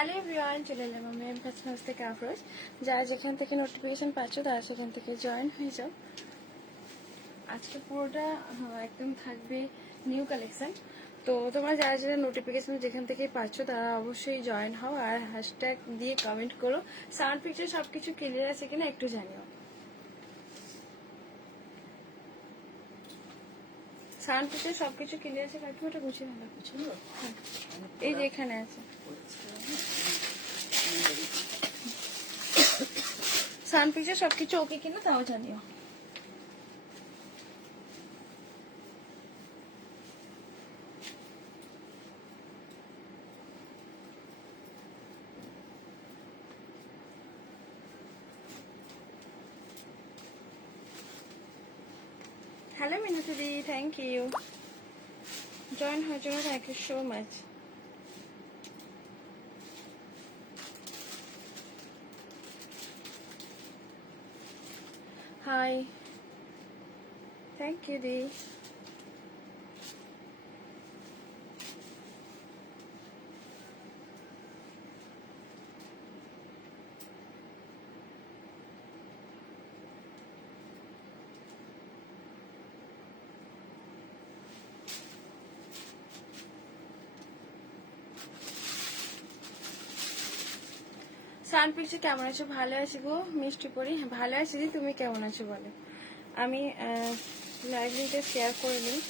Hello everyone, চলে এলাম আমি কাছে হাউস থেকে আফরোজ। যারা যেখান থেকে নোটিফিকেশন পাচ্ছ তারা সেখান থেকে জয়েন হয়ে যাও। আজকে পুরোটা একদম থাকবে নিউ কালেকশন। তো তোমরা যারা যারা নোটিফিকেশন যেখান থেকে পাচ্ছ তারা অবশ্যই জয়েন হও আর হ্যাশট্যাগ দিয়ে কমেন্ট করো। সাউন্ড পিকচার সব কিছু ক্লিয়ার আছে কিনা একটু জানিও। সাউন্ড পিকচার সব কিছু ক্লিয়ার আছে, কাকিমাটা গুছিয়ে ভালো পছন্দ। এই যে এখানে আছে সাউন্ড পিকচার সবকিছু ওকে কিনা তাও জানিও। হ্যালো মিনতি দি, থ্যাংক ইউ জয়েন হওয়ার জন্য। Thank you so much. Hi, thank you দি। সাউন্ড পিকচার কেমন আছো? ভালো আছি গো মিষ্টি পরি, ভালো আছি দি। তুমি কেমন আছো বলো? আমি লাইভ লিংকটা শেয়ার করে নিই।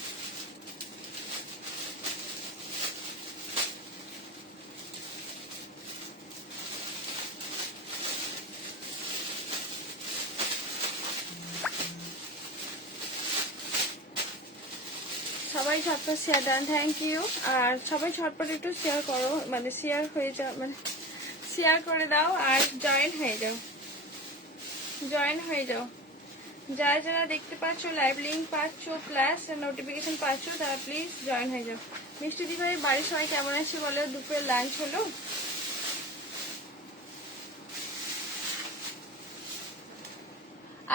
সবাই ঝটপট শেয়ার দেন, থ্যাংক ইউ। আর সবাই ঝটপট একটু শেয়ার করো, মানে শেয়ার হয়ে যাও, মানে শেয়ার করে দাও আর জয়েন হয়ে যাও, জয়েন হয়ে যাও। যারা যারা দেখতে পাচ্ছ, লাইভ লিঙ্ক পাচ্ছ প্লাস নোটিফিকেশন পাচ্ছ, তারা প্লিজ জয়েন হয়ে যাও। মিষ্টি দি ভাই, বাড়ির সবাই কেমন আছে বলো? দুপুরের লাঞ্চ হলো?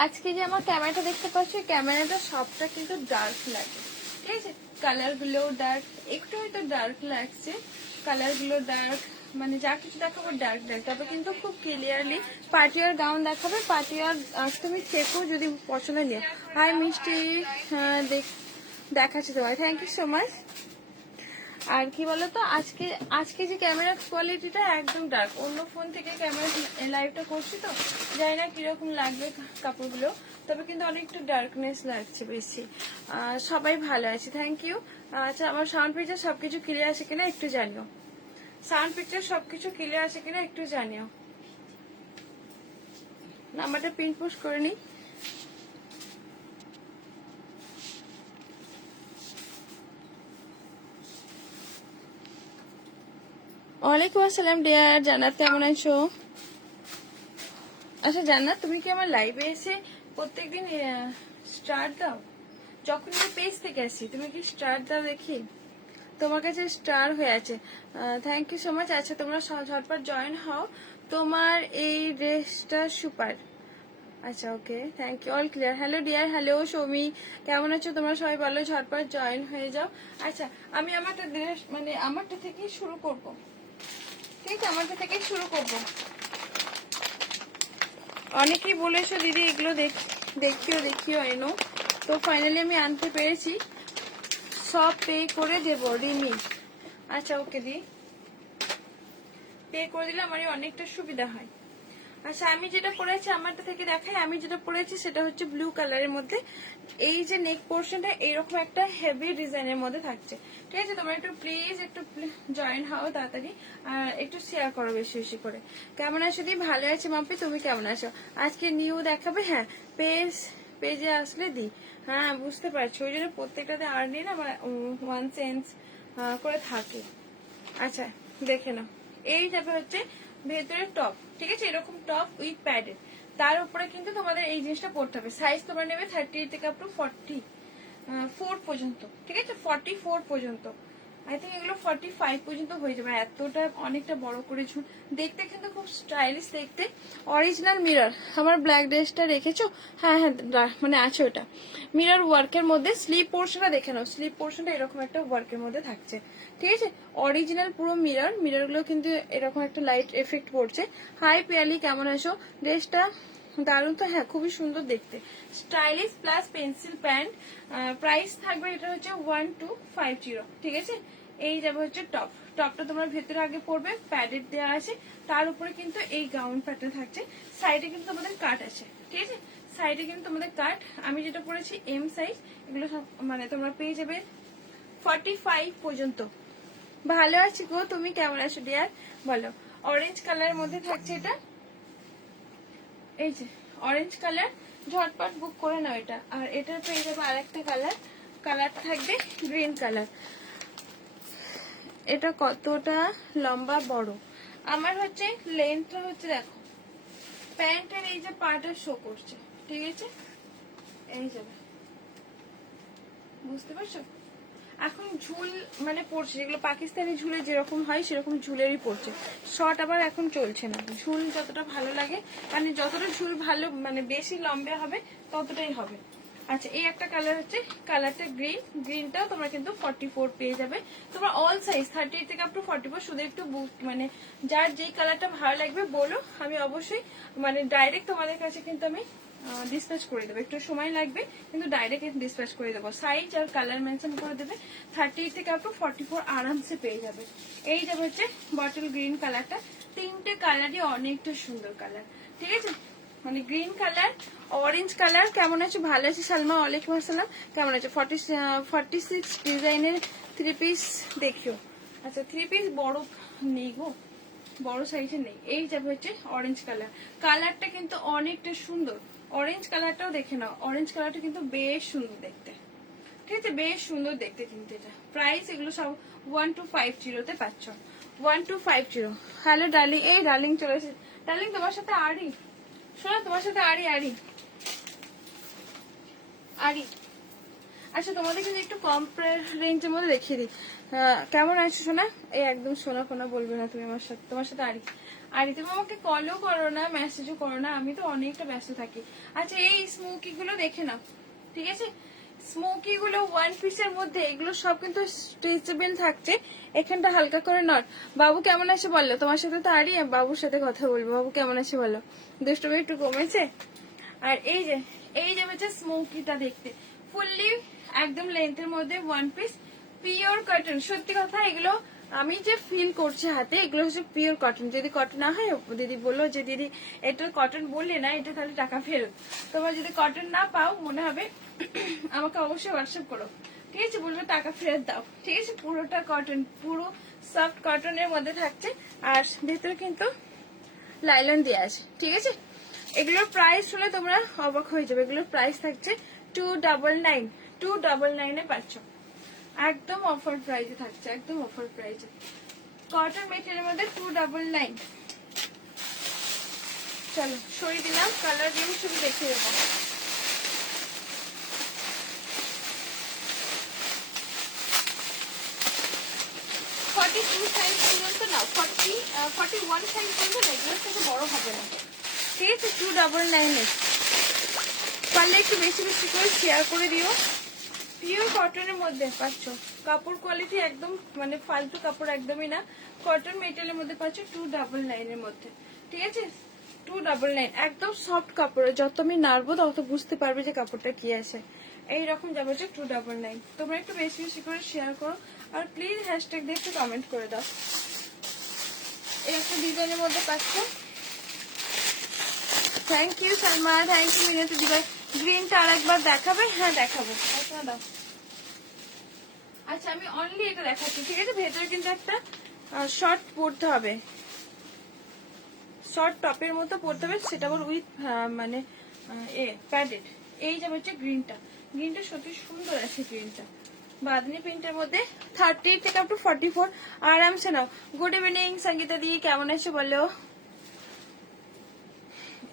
আজকে যে আমার ক্যামেরাটা দেখতে পাচ্ছ, ক্যামেরাটা সবটা কিন্তু ডার্ক লাগে, ঠিক আছে? কালার গুলো ডার্ক, একটু হয়তো ডার্ক লাগছে, কালার গুলো ডার্ক, মানে যা কিছু দেখাবো ডার্ক ডার্ক। তবে কিন্তু খুব ক্লিয়ারলি পার্টিয়ার গাউন দেখাবে। পার্টিয়ার তুমি চেকো যদি পছন্দ নিও। হাই মিষ্টি, দেখাচ্ছি তোমায়, থ্যাংক ইউ সো মাচ। আর কি বলতো, আজকে আজকে যে ক্যামেরার কোয়ালিটিটা একদম ডার্ক। অন্য ফোন থেকে ক্যামেরা লাইভটা করছি তো জানি না কিরকম লাগবে কাপড়গুলো, তবে কিন্তু অনেকটা ডার্কনেস লাগছে বেশি। সবাই ভালো আছে, থ্যাংক ইউ। আচ্ছা, আমার সাউন্ড পিকচার সবকিছু ক্লিয়ার আছে কিনা একটু জানিও। সাউন্ড পিকচার সবকিছু ক্লিয়ার আছে কিনা একটু জানিও। নাম্বারটা পিন পোস্ট করে নিই। ওয়ালাইকুম আসসালাম ডিয়ার জান্নাত, কেমন আছো? আচ্ছা জান্নাত, তুমি কি আমার লাইভে এসে প্রত্যেকদিন স্টার দাও? যখন আমি পেজ থেকে আসি তুমি কি স্টার দাও দেখি? তোমার কাছে স্টার হয়ে আছে, থ্যাংক ইউ সো মাচ। আচ্ছা, তোমরা ঝটপট জয়েন হও। তোমার এই ড্রেসটা সুপার। আচ্ছা, okay, thank you, all clear. Hello dear, hello Soumi, কেমন আছো তোমরা সবাই বলো? ঝটপট জয়েন হয়ে যাও। আচ্ছা, আমি আমারটা ড্রেস মানে আমারটা থেকেই শুরু করব, ঠিক আছে? আমারটা থেকেই শুরু করব। অনেকেই বলেছো দিদি এগুলো দেখিও দেখিও এনো, তো ফাইনালি আমি আনতে পেরেছি। সব পে করে দেবো রিমি। আচ্ছা ওকে দি, পে করে দিলে আমারই অনেকটা সুবিধা হয়। আচ্ছা, আমি যেটা পরেছি আমারটা থেকে দেখাই। আমি যেটা পরেছি সেটা হচ্ছে ব্লু কালারের মধ্যে। এই যে নেক পোর্শনটা এইরকম একটা হেভি ডিজাইনের মধ্যে থাকছে, ঠিক আছে? তোমরা একটু প্লিজ একটু জয়েন হও তাড়াতাড়ি, আর একটু শেয়ার করো বেশি বেশি করে। কেমন আছো দি? ভালো আছি মাম্পি, তুমি কেমন আছো? আজকে নিউ দেখাবে? হ্যাঁ, পেজে আসলে দি। হ্যাঁ, বুঝতে পারছি, ওই জন্য প্রত্যেকটাতে আর নিয়ে না আমার 1 সেন্স করে থাকে। আচ্ছা, দেখে নাও। এই যাবে হচ্ছে ভেতরে টপ, ঠিক আছে? এরকম টপ উইথ প্যাডেড, তার উপরে কিন্তু তোমাদের এই জিনিসটা পড়তে হবে। সাইজ তোমরা নেবে 38 থেকে আপ টু 44 পর্যন্ত, ঠিক আছে? 44 পর্যন্ত আই থিঙ্ক এগুলো 45 পর্যন্ত হয়ে যাবে, এতটা অনেকটা বড় করে ঝুল, দেখতে কিন্তু খুব স্টাইলিশ দেখতে। অরিজিনাল মিরর, আমার ব্ল্যাক ড্রেসটা রেখেছো? হ্যাঁ হ্যাঁ মানে আছে ওটা মিরর ওয়ার্কের মধ্যে। স্লিপ পোর্শনটা দেখে নাও, স্লিপ পোর্শনটা এরকম একটা ওয়ার্কের মধ্যে থাকছে, ঠিক আছে। অরিজিনাল পুরো মিরর, মিররগুলো কিন্তু এরকম একটা লাইট এফেক্ট পড়ছে। হাই পিয়ালি, কেমন আছো? ড্রেসটা দারুণ তো, হ্যাঁ খুবই সুন্দর দেখতে, stylish plus pencil pant. Price থাকবে এটা হচ্ছে 1250, ঠিক আছে। এই যাবে হচ্ছে টপ, টপটা তোমরা ভেতরে আগে পড়বে, প্যাডেড দেওয়া আছে, তার উপরে কিন্তু এই গাউন প্যাটার্ন থাকছে, সাইডে কিন্তু তোমাদের কাট আছে, ঠিক আছে। সাইডে কিন্তু তোমাদের কাট, আমি যেটা পরেছি এম সাইজ, এগুলো সব মানে তোমরা পেয়ে যাবে 45 পর্যন্ত। ভালো আছি গো, তুমি কেমন আছো ডিয়ার বলো। অরেঞ্জ কালারের মধ্যে থাকছে এটা, এই যে অরেঞ্জ কালার, ঝটপট বুক করে নাও এটা। আর এটার পেয়ে যাবে আরেকটা কালার, কালার থাকবে গ্রিন কালার। এটা কতটা লম্বা বড়, আমার হচ্ছে লেন্থটা হচ্ছে দেখো, প্যান্টের এই যে পাটা শো করছে, ঠিক আছে। এই যাবে, বুঝতে পারছো? এখন ঝুল মানে পড়ছে, যেগুলো পাকিস্তানি ঝুলে যেরকম হয় সেরকম ঝুলেরই পড়ছে, শর্ট আবার এখন চলছে না। ঝুল যতটা ভালো লাগে, মানে যতটা ঝুল ভালো মানে বেশি লম্বা হবে ততটাই হবে। আচ্ছা, এই একটা কালার হচ্ছে, কালারটা গ্রিন, গ্রিনটাও তোমরা কিন্তু 44 পেয়ে যাবে। তোমরা অল সাইজ 38 থেকে আপ টু 44, শুধু একটু মানে যার যেই কালারটা ভালো লাগবে বলো, আমি অবশ্যই মানে ডাইরেক্ট তোমাদের কাছে কিন্তু আমি ডিসপ্যাচ করে দেবো, একটু সময় লাগবে কিন্তু ডাইরেক্ট ডিসপ্যাচ করে দেবো। সাইজ আর কালার মেনশন করে দেবে, 38 থেকে আপ টু 44 আরামসে পেয়ে যাবে। এই যাবে হচ্ছে বটল গ্রিন কালারটা, তিনটে কালারই অনেকটা সুন্দর কালার, ঠিক আছে। মানে গ্রিন কালার, অরেঞ্জ কালার। কেমন আছে? ভালো আছে সালমা, ওয়ালাইকুম আসসালাম। কেমন আছে? 46 ডিজাইনের থ্রি পিস দেখিও। আচ্ছা, থ্রি পিস বড় নেই গো, বড় সাইজের নেই। এই যাবে হচ্ছে অরেঞ্জ কালার, কালারটা কিন্তু অনেকটা সুন্দর। অরেঞ্জ কালারটাও দেখে নাও, অরেঞ্জ কালারটা কিন্তু বেশ সুন্দর দেখতে, ঠিক আছে, বেশ সুন্দর দেখতে কিন্তু এটা। প্রাইস এগুলো সব 1250 পাচ্ছ, 1250। হ্যালো ডার্লিং, এই ডার্লিং চলে এসেছে। ডার্লিং তোমার সাথে আরি, শোনা তোমার সাথে আরি আরি আরি। আচ্ছা, তোমাদের কিন্তু একটু কম রেঞ্জের মধ্যে দেখিয়ে দিই। কেমন আছো সোনা? এই একদম সোনা ফোনা বলবে না তুমি আমার সাথে, তোমার সাথে আরি আরি। তুমি আমাকে কলও করো না, মেসেজও করো না, আমি তো অনেকটা ব্যস্ত থাকি। আচ্ছা, এই স্মোকি গুলো দেখে নাও, ঠিক আছে। স্মোকি গুলো ওয়ান পিসের মধ্যে, এগুলো সব কিন্তু স্ট্রেচেবল থাকছে। এখানটা হালকা করে নট। বাবু কেমন আছে বলো? তোমার সাথে তো আরি, বাবুর সাথে কথা বলবো। বাবু কেমন আছে বলো? দুষ্টুমি একটু কমেছে। আর এই যে হচ্ছে স্মোকিটা দেখতে ফুললি একদম লেন্থের মধ্যে ওয়ান পিস, পিওর কটন। সত্যি কথা, এগুলো আমি যে ফিল করছি হাতে, এগুলো হচ্ছে পিওর কটন। যদি কটন না হয়, দিদি বললো যে দিদি এটা কটন বললে না, এটা তাহলে টাকা ফেরত। তোমরা যদি কটন না পাও মনে হবে আমাকে অবশ্যই হোয়াটসঅ্যাপ করো, ঠিক আছে, বলবে টাকা ফেরত দাও, ঠিক আছে। পুরোটা কটন, পুরো সফট কটনের মধ্যে থাকছে, আর ভেতরে কিন্তু লাইলন দেওয়া আছে, ঠিক আছে। এগুলোর প্রাইস শুনে তোমরা অবাক হয়ে যাবে, এগুলোর প্রাইস থাকছে 299, 299 পাচ্ছ, একদম অফার প্রাইসে থাকছে, একদম অফার প্রাইসে। কটন মেটেরিয়ালের মধ্যে 299। চলো সরিয়ে দিলাম, কালার দিয়ে শুধু দেখিয়ে দেবো। সাইজ পর্যন্ত না, 41 সাইজ পর্যন্ত এগুলোর থেকে বড় হবে না, ঠিক আছে। 299 পারলে একটু বেশি বেশি করে শেয়ার করে দিও। পিওর কটনের মধ্যে পাচ্ছ, কাপড় কোয়ালিটি একদম মানে ফালতু কাপড় একদমই না, কটন মেটেরিয়ালের মধ্যে পাচ্ছ 299 এর মধ্যে, ঠিক আছে। 299 একদম সফট কাপড়, যত আমি নাড়বো তত বুঝতে পারবে যে কাপড়টা কি আছে। এইরকম যাবে হচ্ছে 299। তোমরা একটু বেশি বেশি করে শেয়ার করো, আর প্লিজ হ্যাশট্যাগ দিয়ে একটু কমেন্ট করে দাও। এই একটা ডিজাইনের মধ্যে পাচ্ছ। Thank you Salma, thank you মিনাতে দিবাই। গ্রিনটা আর একবার দেখাবে? হ্যাঁ দেখাবো, দাও। আচ্ছা, আমি অনলি এটা দেখাচ্ছি, ঠিক আছে। ভেতরে কিন্তু একটা শর্ট পরতে হবে, শর্ট টপের মতো পরতে হবে, সেটা আবার উইথ মানে প্যাডেড। এই যাবে হচ্ছে গ্রিনটা, গ্রিনটা সত্যি সুন্দর আছে গ্রিনটা, বাদনি প্রিন্টের মধ্যে 38 থেকে আপ টু 44 আরামসে নাও। গুড ইভিনিং সঙ্গীতা দি, কেমন আছো বলো?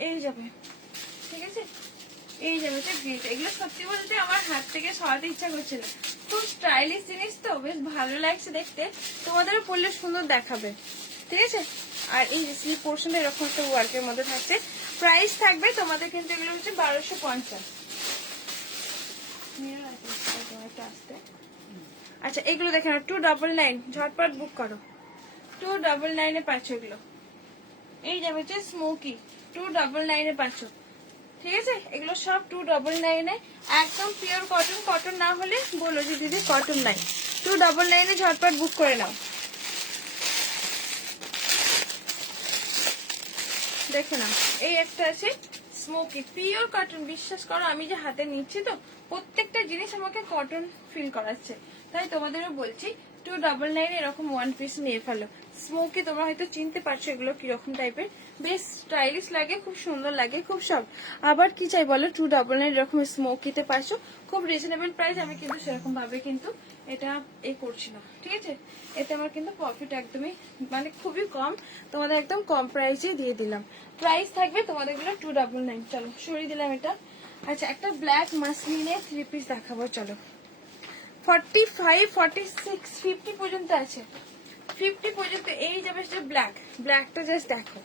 এই যাবে, ঠিক আছে। এই যাবে হচ্ছে গ্রিনটা, এগুলো সত্যি বলতে আমার হাত থেকে সরাতে ইচ্ছা করছে না, খুব স্টাইলিশ জিনিস তো, বেশ ভালো লাগছে দেখতে, তোমাদেরও পরলে সুন্দর দেখাবে, ঠিক আছে। আর এই যে স্লিপ পোর্শনটা এরকম একটা ওয়ার্কের মধ্যে থাকছে। প্রাইস থাকবে তোমাদের কিন্তু এগুলো হচ্ছে 1250। আচ্ছা এগুলো দেখে না, 299, ঝটপট বুক করো, 299 এ পাচ্ছ এগুলো। এই যাবে হচ্ছে স্মোকি, 299 এ পাচ্ছ, ঠিক আছে। এগুলো সব 299 এ, একদম পিওর কটন। কটন না হলে বলো যে দিদি কটন নাই, 299 এ ঝটপট বুক করে নাও। দেখে নাও, এই একটা আছে স্মোকি পিওর কটন। বিশ্বাস করো আমি যে হাতে নিচ্ছি তো প্রত্যেকটা জিনিস আমাকে কটন ফিল করাচ্ছে, তাই তোমাদেরও বলছি 299 এরকম ওয়ান পিস নিয়ে ফেলো। স্মোকি তোমরা হয়তো চিনতে পারছো এগুলো কিরকম টাইপের, বেশ স্টাইলিশ লাগে, খুব সুন্দর লাগে, খুব সব। আবার কি চাই বলো, 299 এরকম স্মোকিতে পাচ্ছো, খুব রিজনেবল প্রাইস। আমি কিন্তু সেরকম ভাবে কিন্তু এটা করছি না, ঠিক আছে। এটা আমার কিন্তু প্রফিট একদমই মানে খুবই কম, তোমাদের একদম কম প্রাইসে দিয়ে দিলাম। প্রাইস থাকবে তোমাদের গুলো 299। চলো সরিয়ে দিলাম এটা। আচ্ছা একটা ব্ল্যাক মাসলিনে 3 পিস দেখাবো, চলো। 45, 46, 50 পর্যন্ত আছে, 50 পর্যন্ত। এই যাবে ব্ল্যাক, ব্ল্যাকটা জাস্ট দেখো,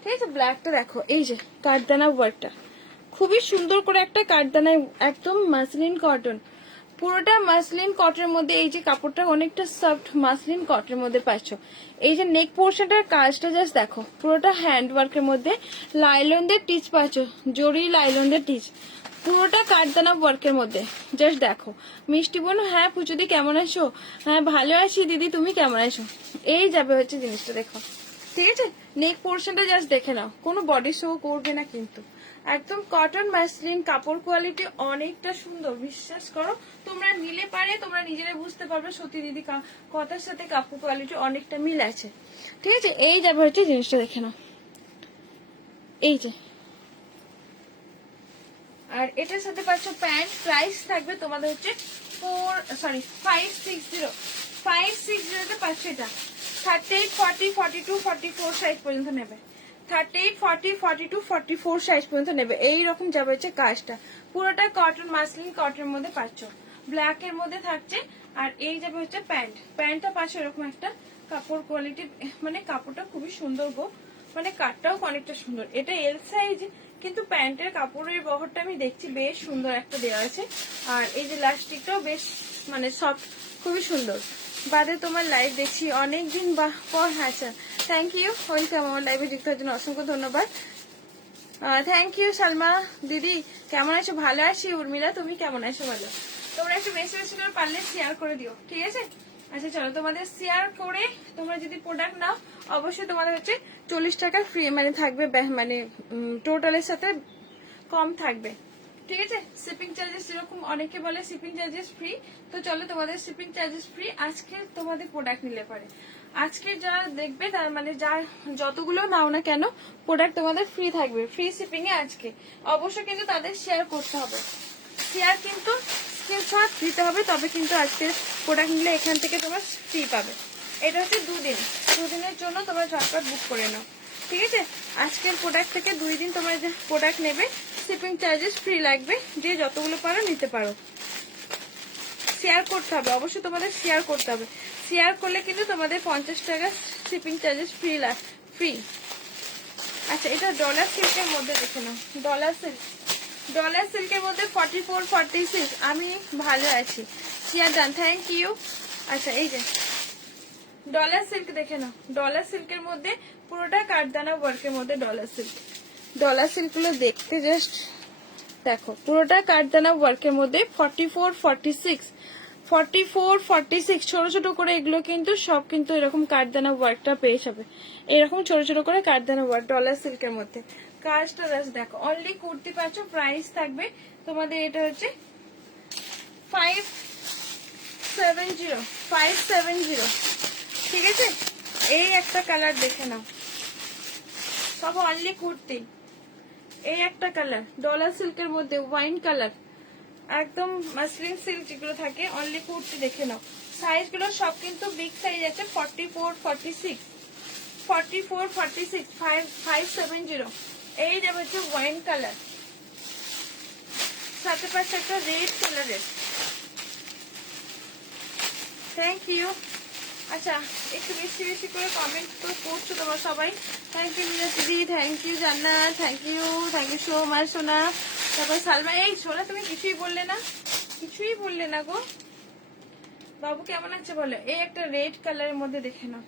ঠিক আছে। ব্ল্যাকটা দেখো, এই যে কাঠদানা ওয়ার্কটা খুবই সুন্দর করে একটা কাঠদানায়, একদম মাসলিন কটন, পুরোটা মাসলিন কটনের মধ্যে। এই যে কাপড়টা অনেকটা সফট মাসলিন কটনের মধ্যে পাচ্ছ। এই যে নেক পোর্শনটার কাজটা জাস্ট দেখো, পুরোটা হ্যান্ড ওয়ার্কের মধ্যে লাইলনদের টিচ পাচ্ছ, জরি লাইলনদের টিচ, পুরোটা কাঠদানা ওয়ার্কের মধ্যে। জাস্ট দেখো মিষ্টি বোন, হ্যাঁ পুজোদি কেমন আছো? হ্যাঁ ভালো আছি দিদি, তুমি কেমন আছো? এই যাবে হচ্ছে জিনিসটা দেখো, ঠিক আছে। নেক পোর্শনটা জাস্ট দেখে নাও, কোনো বডি শো করবে না কিন্তু, একদম কটন মাসলিন, কাপড় কোয়ালিটি অনেকটা সুন্দর। বিশ্বাস করো তোমরা নিলে পারে তোমরা নিজেরা বুঝতে পারবে সত্যি দিদি কথার সাথে কাপড় কোয়ালিটি অনেকটা মিল আছে, ঠিক আছে। এই যাবে হচ্ছে জিনিসটা দেখে নাও, এই যে। আর এটার সাথে পাচ্ছ প্যান্ট। প্রাইস থাকবে তোমাদের হচ্ছে 560 তে পাচ্ছ এটা। 38, 40, 42, 44 সাইজ পর্যন্ত নেবে, 38, 40, 42, 44 সাইজ পর্যন্ত নেবে। এইরকম যাবে হচ্ছে কাজটা, পুরোটা কটন মাসলিন কটনের মধ্যে পাচ্ছ, ব্ল্যাক এর মধ্যে থাকছে। আর এই যাবে হচ্ছে প্যান্ট, প্যান্টটা পাচ্ছ এরকম একটা কাপড় কোয়ালিটি, মানে কাপড়টা খুবই সুন্দর গো, মানে কাটটাও অনেকটা সুন্দর। এটা এল সাইজ, কিন্তু প্যান্টের কাপড়ের বহরটা আমি দেখছি বেশ সুন্দর একটা দেওয়া আছে। আর এই যে লাস্টিকটাও বেশ মানে সফট, খুবই সুন্দর। বাদে তোমার লাইভ দেখছি অনেকদিন পর। হ্যাঁ স্যার, থ্যাংক ইউ, ওয়েলকাম আমার লাইভে যুক্ত হওয়ার জন্য অসংখ্য ধন্যবাদ। থ্যাংক ইউ সালমা দিদি, কেমন আছো? ভালো আছি। উর্মিলা তুমি কেমন আছো বলো? তোমরা একটু বেশি বেশি করে পারলে শেয়ার করে দিও, ঠিক আছে। আচ্ছা চলো, তোমাদের শেয়ার করে তোমরা যদি প্রোডাক্ট নাও অবশ্যই তোমাদের হচ্ছে 40 টাকা ফ্রি মানে থাকবে, মানে টোটালের সাথে কম থাকবে, ঠিক আছে। শিপিং চার্জেস যেরকম অনেকে বলে শিপিং চার্জেস ফ্রি, তো চলো তোমাদের শিপিং চার্জেস ফ্রি আজকে তোমাদের প্রোডাক্ট নিলে পারে। আজকে যারা দেখবে তার মানে যার যতগুলো নাও না কেন প্রোডাক্ট তোমাদের ফ্রি থাকবে, ফ্রি শিপিং এ আজকে। অবশ্যই কিন্তু তাদের শেয়ার করতে হবে, শেয়ার কিন্তু স্ক্রিনশট দিতে হবে, তবে কিন্তু আজকের প্রোডাক্ট নিলে এখান থেকে তোমরা ফ্রি পাবে। এটা হচ্ছে দুদিনের জন্য তোমরা ঝটপট বুক করে নাও, ঠিক আছে। আজকের প্রোডাক্ট থেকে 2 দিন তোমরা যে প্রোডাক্ট নেবে শিপিং চার্জেস ফ্রি লাগবে, যে যতগুলো পারো নিতে পারো। শেয়ার করতে হবে, অবশ্যই তোমাদের শেয়ার করতে হবে, শেয়ার করলে কিন্তু তোমাদের 50 টাকা শিপিং চার্জেস ফ্রি। আচ্ছা এটা ডলার সিল্কের মধ্যে দেখে নাও, ডলার সিল্কের মধ্যে 44, 46। আমি ভালো আছি, শেয়ার ডান, থ্যাংক ইউ। আচ্ছা এই যে ডলার সিল্ক দেখে নাও, ডলার সিল্কের মধ্যে পুরোটা কাঠদানা ওয়ার্কের মধ্যে ডলার সিল্ক গুলো দেখতে জাস্ট দেখো, পুরোটা কাঠদানা ওয়ার্কের মধ্যে 44, 46, 44, 46 ছোট ছোট করে এগুলো কিন্তু সব কিন্তু এরকম কাঠদানা ওয়ার্কটা পেয়ে যাবে, এরকম ছোট ছোট করে কাঠদানা ওয়ার্ক ডলার সিল্কের মধ্যে। কাজটা জাস্ট দেখো, অনলি কুর্তি পাচ্ছ। প্রাইস থাকবে তোমাদের এটা হচ্ছে 570, ঠিক আছে। এই একটা কালার দেখে নাও, সব অনলি কুর্তি। এই একটা কালার ডলার সিল্কের মধ্যে ওয়াইন কালার, একদম মাসলিন সিল্ক যেগুলো থাকে, অনলি কুর্তি দেখে নাও। সাইজ গুলো সব কিন্তু বিগ সাইজ আছে, 44, 46, 44, 46, 570। এই যাবে হচ্ছে ওয়াইন কালার, সাথে পাশে একটা রেড কালারের, থ্যাংক ইউ। আচ্ছা একটু বেশি বেশি করে কমেন্ট তো করছো তোমরা সবাই। থ্যাংক ইউ মিনা দিদি, থ্যাংক ইউ জান্নাত, থ্যাংক ইউ সো মাচ সোনা। তারপর সালমা, এই সোনা তুমি কিছুই বললে না, কিছুই বললে না গো। বাবু কেমন আছে বলো। এই একটা রেড কালারের মধ্যে দেখে নাও,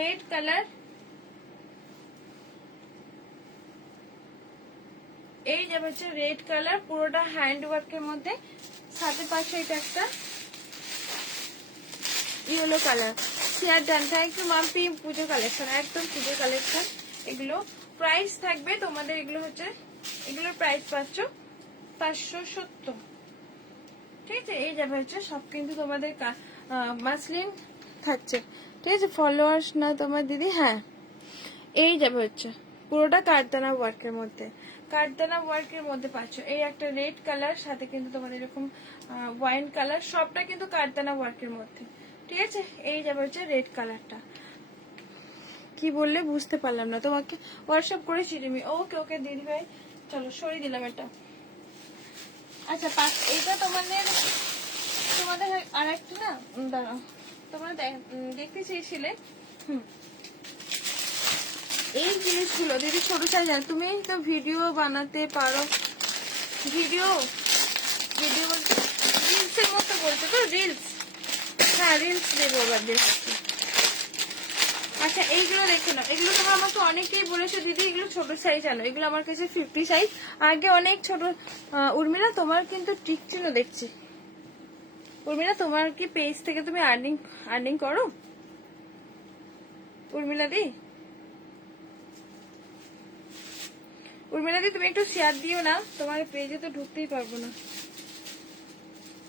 রেড কালার, এই যাবে হচ্ছে রেড কালার, পুরোটা হ্যান্ড ওয়ার্কের মধ্যে, সাথে পাশে এটা একটা yellow colour. Share done, thank you Mampi. Puja collection, একদম পুজো কালেকশন। এগুলো প্রাইস থাকবে তোমাদের, এগুলো হচ্ছে, এগুলোর প্রাইস পাচ্ছ 570, ঠিক আছে। এই যাবে হচ্ছে সব কিন্তু তোমাদের মাসলিন থাকছে, ঠিক আছে। ফলোয়ার্স না তোমার দিদি, হ্যাঁ এই যাবে হচ্ছে পুরোটা কারদানা ওয়ার্কের মধ্যে, কারদানা ওয়ার্কের মধ্যে পাচ্ছ। এই একটা রেড কালার, সাথে কিন্তু তোমাদের এরকম ওয়াইন কালার, সবটা কিন্তু কারদানা ওয়ার্কের মধ্যে, ঠিক আছে। এই যাবে হচ্ছে রেড কালারটা। কি বললে বুঝতে পারলাম না, তোমাকে হোয়াটসঅ্যাপ করেছি তুমি। ওকে ওকে দিদি ভাই, চলো সরিয়ে দিলাম এটা। আচ্ছা এইটা তোমাদের, তোমাদের আর একটা না, দাঁড়াও, তোমরা দেখতে চেয়েছিলে এই জিনিসগুলো দিদি ছোট সাইজ। তুমি তো ভিডিও বানাতে পারো, ভিডিও ভিডিও বলতে রিলসের মতো বলতে তো, রিলস, হ্যাঁ রিলস দেবো আবার দেখছি। আচ্ছা এইগুলো দেখো না, এগুলো তোমরা আমাকে অনেকেই বলেছো দিদি এগুলো ছোট সাইজ আনো, এগুলো আমার কাছে 50 সাইজ। আগে অনেক ছোট। উর্মিলা তোমার কিন্তু টিক চিহ্ন দেখছি। উর্মিলা তোমার কি পেজ থেকে তুমি আর্নিং করো উর্মিলা দি? উর্মিলা দি তুমি একটু শেয়ার দিও না, তোমার পেজে তো ঢুকতেই পারবো না।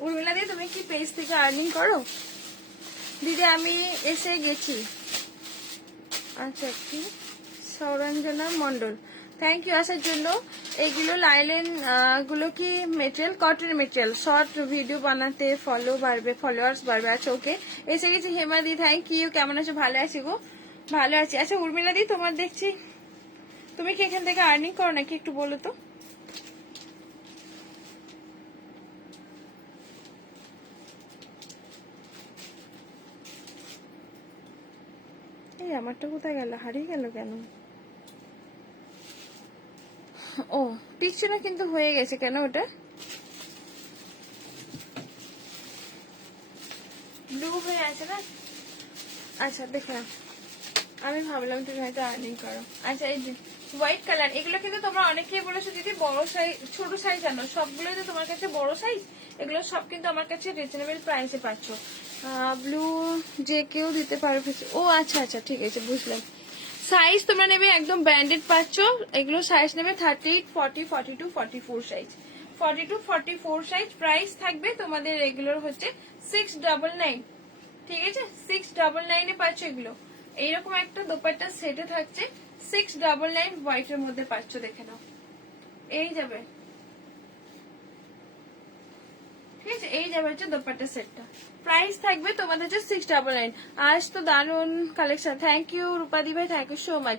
উর্মিলা দি তুমি কি পেজ থেকে আর্নিং করো? দিদি আমি এসে গেছি। আচ্ছা কি সৌরঞ্জনা মন্ডল, থ্যাংক ইউ আসার জন্য। এইগুলো লাইলেন গুলো কি material? Cotton material. Short video বানাতে ফলো বাড়বে, ফলোয়ার্স বাড়বে। আচ্ছা ওকে, এসে গেছি। হেমা দি থ্যাংক ইউ, কেমন আছো? ভালো আছি গো, ভালো আছি। আচ্ছা উর্মিলা দি তোমার দেখছি, তুমি কি এখান থেকে আর্নিং করো নাকি একটু বলো তো। এই আমারটা কোথায় গেল, হারিয়ে গেল কেন? ও টিকছে না কিন্তু হয়ে গেছে কেন ওটা? ব্লু হয়ে আছে না? আচ্ছা দেখে নাও, আমি ভাবলাম তুমি হয়তো আর্নিং করো। আচ্ছা এই যে হোয়াইট কালার, এগুলো কিন্তু তোমরা অনেকেই বলেছো দিদি বড় সাইজ, ছোট সাইজ আনো। সবগুলো যে তোমার কাছে বড় সাইজ, এগুলো সব কিন্তু আমার কাছে রিজনেবল প্রাইসে পাচ্ছ। ব্লু যে কেউ দিতে পারবে। ও আচ্ছা আচ্ছা ঠিক আছে বুঝলাম। সাইজ তোমরা নেবে একদম ব্র্যান্ডেড পাচ্ছ। এগুলো সাইজ নেবে 38, 40, 42, 44 সাইজ, 42, 44 সাইজ। প্রাইস থাকবে তোমাদের এগুলোর হচ্ছে 699, ঠিক আছে। 699 এ পাচ্ছ এগুলো। এইরকম একটা দোপাট্টা সেটে থাকছে 699 হোয়াইটের মধ্যে পাচ্ছ, দেখে নাও। এই যাবে, ঠিক আছে, এই যাবে হচ্ছে দোপাট্টা সেটটা। প্রাইস থাকবে তোমাদের হচ্ছে 699। আজ তো দারুন কালেকশন, থ্যাংক ইউ রূপাদি ভাই, thank you so much.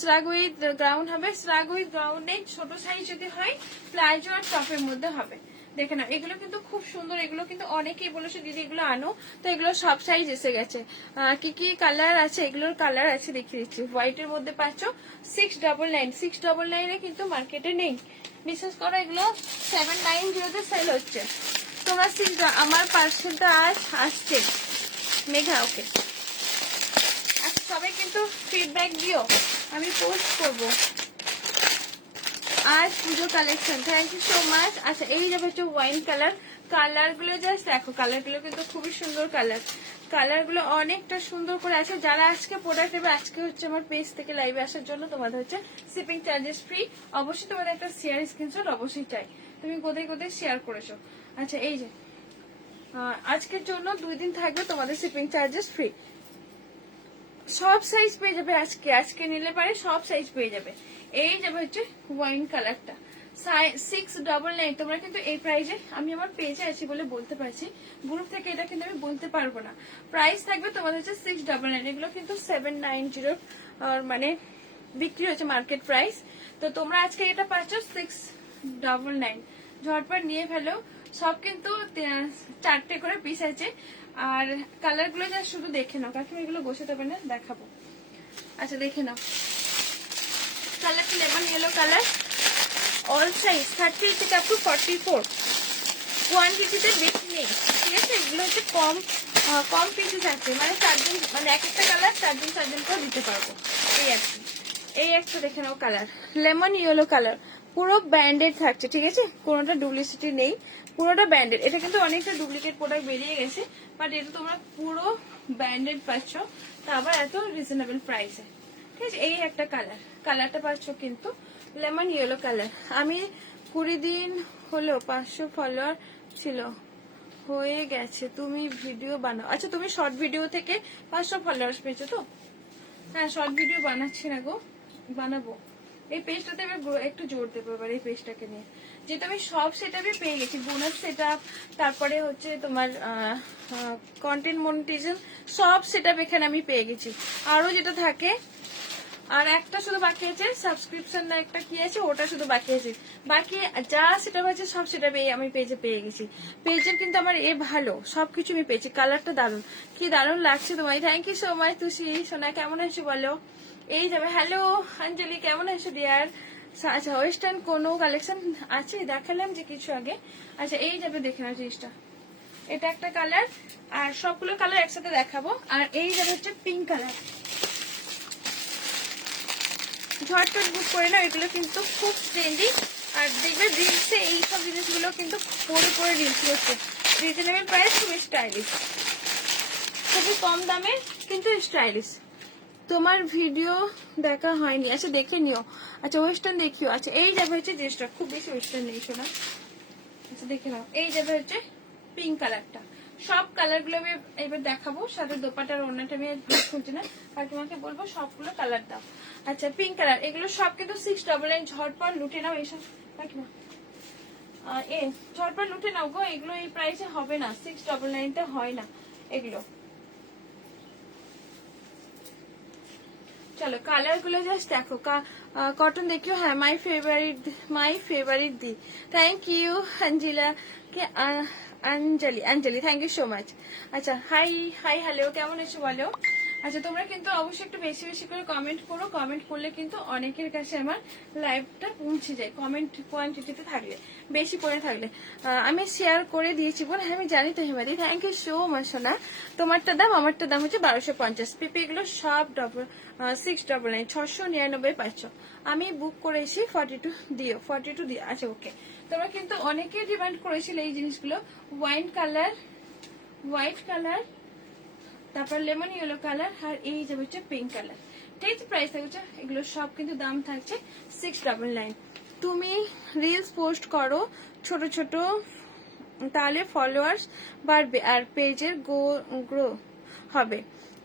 Shrug with ground হবে, স্রাগ উইথ গ্রাউন্ডে ছোট সাইজ যদি হয়, প্লাজো আর টপের মধ্যে হবে। দেখে নাও এগুলো কিন্তু খুব সুন্দর, এগুলো কিন্তু অনেকেই বলেছে দিদি এগুলো আনো, তো এগুলো সব সাইজ এসে গেছে। কি কি কালার আছে, এগুলোর কালার আছে দেখিয়ে দিচ্ছি। হোয়াইটের মধ্যে পাচ্ছ 699, 699 কিন্তু মার্কেটে নেই, বিশ্বাস করো। এগুলো 790 সেল হচ্ছে। তোমরা আমার পার্সেলটা আজ আসছে মেঘা, ওকে। আচ্ছা সবাই কিন্তু ফিডব্যাক দিও, আমি পোস্ট করবো। আজ Puja collection, thank you so much. আচ্ছা এই যাবে হচ্ছে ওয়াইন কালার, কালার গুলো জাস্ট দেখো, কালার গুলো কিন্তু খুবই সুন্দর কালার, কালার গুলো অনেকটা সুন্দর করে আছে। যারা আজকে প্রোডাক্ট নেবে, আজকে হচ্ছে আমার পেজ থেকে লাইভে আসার জন্য তোমাদের হচ্ছে শিপিং চার্জেস ফ্রি। অবশ্যই তোমাদের একটা শেয়ার স্ক্রিনশট অবশ্যই চাই, তুমি কোথায় কোথায় শেয়ার করেছো। আচ্ছা এই যে আজকের জন্য 2 দিন থাকবে তোমাদের শিপিং চার্জেস ফ্রি। সব সাইজ পেয়ে যাবে, আজকে নিলে পারে সব সাইজ পেয়ে যাবে। এই যাবে হচ্ছে ওয়াইন কালারটা 699। তোমরা কিন্তু এই প্রাইজে, আমি আমার পেজে আছি বলে বলতে পারছি, গ্রুপ থেকে এটা কিন্তু আমি বলতে পারবো না। প্রাইস থাকবে তোমাদের হচ্ছে 699। এগুলো কিন্তু 790 মানে বিক্রি হচ্ছে মার্কেট প্রাইস। তো তোমরা আজকে এটা পাচ্ছ 699, ঝটপট নিয়ে ফেলো। সব কিন্তু 4টে করে পিস আছে। আর কালার গুলো যা শুধু দেখে নাও, কাকিমা এগুলো বসাতে পারে না, দেখাবো। আচ্ছা দেখে নাও, কালারটা lemon yellow colour, all size 30 থেকে আপ টু 44, কোয়ান্টিটিতে বেশি নেই, ঠিক আছে। এগুলো হচ্ছে কম কম পিসেস আছে, মানে 4জন, মানে এক একটা কালার 4জন করে দিতে পারবো, এই আর কি। এই একটা দেখে নাও কালার, লেমন ইয়েলো কালার, পুরো ব্যান্ডেড থাকছে, ঠিক আছে, কোনোটা ডুপ্লিসিটি নেই, পুরোটা ব্যান্ডেড। এটা কিন্তু অনেকটা ডুপ্লিকেট প্রোডাক্ট বেরিয়ে গেছে, বাট এটা তোমরা পুরো ব্যান্ডেড পাচ্ছ, তা আবার এত রিজনেবল প্রাইসে, ঠিক আছে। এই একটা কালার, কালারটা পাচ্ছ কিন্তু লেমন ইয়েলো কালার। আমি 20 দিন হলো 500 ফলোয়ার ছিল, হয়ে গেছে, তুমি ভিডিও বানাও। আচ্ছা তুমি শর্ট ভিডিও থেকে 500 ফলোয়ার্স পেয়েছো তো? হ্যাঁ শর্ট ভিডিও বানাচ্ছি না গো, বানাবো। এই পেজটাতে এবার একটু জোর দেবো এবার এই পেজটাকে নিয়ে, যেটা আমি সব সেটআপে পেয়ে গেছি, বোনাস সেটআপ, তারপরে হচ্ছে তোমার কন্টেন্ট মনিটাইজেশন, সব সেটআপ এখানে আমি পেয়ে গেছি। আরো যেটা থাকে, আর একটা শুধু বাকি আছে সাবস্ক্রিপশন না একটা কি আছে, ওটা শুধু বাকি আছে, বাকি যা সেটা আছে সব সেটা আমি পেজে পেয়ে গেছি। পেজের কিন্তু আমার ভালো, সবকিছু আমি পেয়েছি। কালারটা দারুন, কি দারুন লাগছে তোমায়, thank you so much. Tushi সোনা কেমন আছো বলো? এই যাবে, হ্যালো অঞ্জলি কেমন আছো ডিয়ার? আচ্ছা ওয়েস্টার্ন কোনো কালেকশন আছে, দেখালাম যে কিছু আগে। আচ্ছা এই যাবে দেখে নাও জিনিসটা, এটা একটা কালার, আর সবগুলো কালার একসাথে দেখাবো। আর এই যাবে হচ্ছে পিঙ্ক কালার, ঝটপট বুক করে নাও, এগুলো কিন্তু খুব ট্রেন্ডি। আর দেখবে রিলসে এইসব জিনিসগুলো কিন্তু পরে পরে রিলস করছে, রিজনেবল প্রাইস, খুবই স্টাইলিশ, খুবই কম দামে কিন্তু স্টাইলিশ। তোমার ভিডিও দেখা হয়নি, আচ্ছা দেখে নিও। আচ্ছা ওয়েস্টার্ন দেখিও। আচ্ছা এই যাবে হচ্ছে জিনিসটা, খুব বেশি ওয়েস্টার্ন নেই শোনা, আচ্ছা দেখে নাও। এই যাবে হচ্ছে পিঙ্ক কালারটা, সব কালার গুলো আমি এবার দেখাবো, সাথে দোপাটার ওড়নাটা আমি খুঁজছি না, আর তোমাকে বলবো সবগুলো কালার দাও। আচ্ছা পিঙ্ক কালার, এগুলো সব কিন্তু 699, ঝটপট লুটে নাও এইসব কাকিমা, ঝটপট লুটে নাও গো, এগুলো এই প্রাইসে হবে না, 699 তে হয় না এগুলো। চলো কালার গুলো জাস্ট দেখো, কটন দেখিও। হ্যাঁ মাই ফেভারিট দি, থ্যাংক ইউ অঞ্জিলা কে, Anjali thank you so much. আচ্ছা হাই হাই হ্যালো কেমন আছো বলো? আচ্ছা তোমরা কিন্তু অবশ্যই একটু বেশি বেশি করে কমেন্ট করো, কমেন্ট করলে কিন্তু অনেকের কাছে আমার লাইভটা পৌঁছে যায়, কমেন্ট কোয়ান্টিটিতে থাকলে, বেশি করে থাকলে। আমি শেয়ার করে দিয়েছি বল, হ্যাঁ আমি জানি তো হেমাদি, থ্যাংক ইউ সো মাচ সোনা। তোমারটা দাম, আমারটা দাম হচ্ছে 1250, পিপি এগুলো সব 699, 699 পাচ্ছ। আমি বুক করেছি 42 দিও, 42 দিও। আচ্ছা ওকে, তোমরা কিন্তু অনেকে ডিমান্ড করেছিলে এই জিনিসগুলো, হোয়াইট কালার, তারপর লেমন ইয়েলো কালার, আর এই যে হচ্ছে পিঙ্ক কালার, ঠিক প্রাইস থাকছে এগুলো সব কিন্তু দাম থাকছে 699। তুমি রিলস পোস্ট করো ছোট ছোট, তাহলে ফলোয়ার্স বাড়বে আর পেজের গ্রো হবে।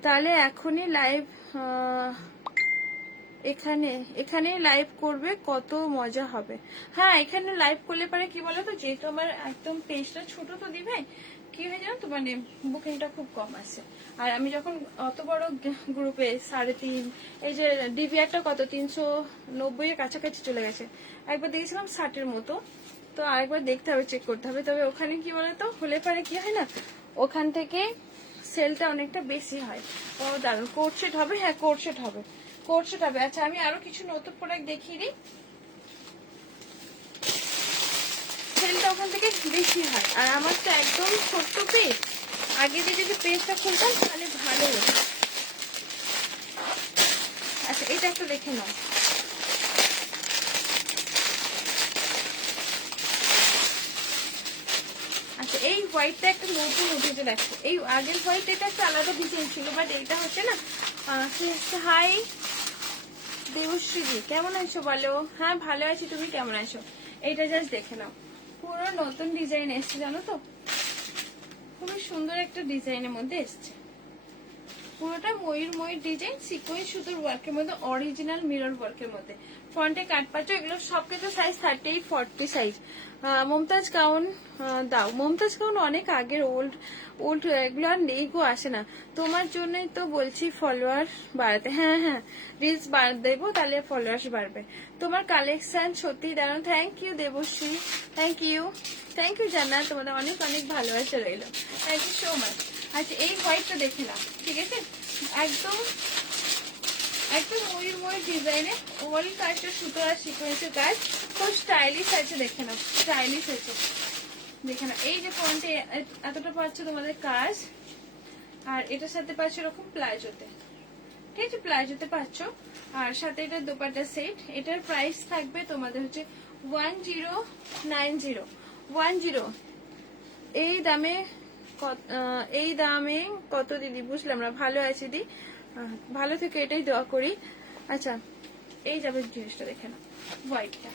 তাহলে এখনই লাইভ, এখানে লাইভ করবে, কত মজা হবে। হ্যাঁ এখানে লাইভ করলে পারে কি বলতো, যেহেতু আমার একদম পেজটা ছোট তো দিবে, কি হয়ে জানো তো, মানে বুকিংটা খুব কম আছে। আর আমি যখন অত বড় গ্রুপে 3.5, এই যে ডিভিআরটা কত 390 এর কাছাকাছি চলে গেছে, একবার দেখেছিলাম 60 এর মতো, তো আরেকবার দেখতে হবে, চেক করতে হবে। তবে ওখানে কি বলতো, হলে পারে কি হয় না, ওখান থেকে সেলটা অনেকটা বেশি হয়। ও দারুন, কোট সেট হবে, হ্যাঁ কোট সেট হবে, কোট সেট হবে। আচ্ছা আমি আরো কিছু নতুন প্রোডাক্ট দেখিয়ে দিই, সেলটা ওখান থেকে বেশি হয়। আর আমার তো একদম ছোট্ট পেজ, আগে দিয়ে যদি পেজটা খুলতাম তাহলে ভালো হতো। আচ্ছা এটা একটু দেখে নাও, আচ্ছা এই হোয়াইটটা একটা নতুন উঠেছে দেখো, এই আগের হোয়াইট এটা একটা আলাদা ডিজাইন ছিল, বাট এইটা হচ্ছে না। হাই দেবশ্রীজি কেমন আছো বলো? হ্যাঁ ভালো আছি, তুমি কেমন আছো? এইটা জাস্ট দেখে নাও, পুরো নতুন ডিজাইন এসছে জানো তো, খুবই সুন্দর একটা ডিজাইনের মধ্যে এসছে, পুরোটা ময়ূর ডিজাইন, সিকোয়েন্স সুতোর ওয়ার্কের মধ্যে, অরিজিনাল মিরর ওয়ার্কের মধ্যে, ফ্রন্টে কাট পাচ্ছ, এগুলো সব কিছু সাইজ 38 40 সাইজ। মমতাজ গাউন দাও, মমতাজ গাউন অনেক আগের ওল্ড ওল্ড, এগুলো আর নেই গো, আসে না। তোমার জন্যই তো বলছি ফলোয়ার বাড়াতে। হ্যাঁ হ্যাঁ, রিলস দেবো, তাহলে ফলোয়ার্স বাড়বে। তোমার কালেকশন সত্যি দারুণ। Thank you Debashree, thank you, thank you Jannat, তোমাদের অনেক অনেক ভালোবাসা রইল, থ্যাংক ইউ সো মাচ। আচ্ছা এই হোয়াইটটা দেখে নাও, ঠিক আছে? একদম একদম ময়ূর ময়ূর ডিজাইনে ওয়াল কাজটা সুতো আর সিকোয়েন্সের কাজ, খুব স্টাইলিশ আছে, দেখে নাও স্টাইলিশ আছে, দেখে নাও। এই যে ফ্রন্টে এতটা পাচ্ছ তোমাদের কাজ, আর এটার সাথে পাচ্ছ এরকম প্লাজোতে, ঠিক আছে? প্লাজোতে পাচ্ছ, আর সাথে এটা দোপাট্টা সেট। এটার প্রাইস থাকবে তোমাদের হচ্ছে 1090 10। এই দামে এই দামে কত দিদি? বুঝলাম না। ভালো আছে দি, ভালো থেকে, এটাই দোয়া করি। আচ্ছা এই যাবে জিনিসটা দেখে না, হোয়াইটটা,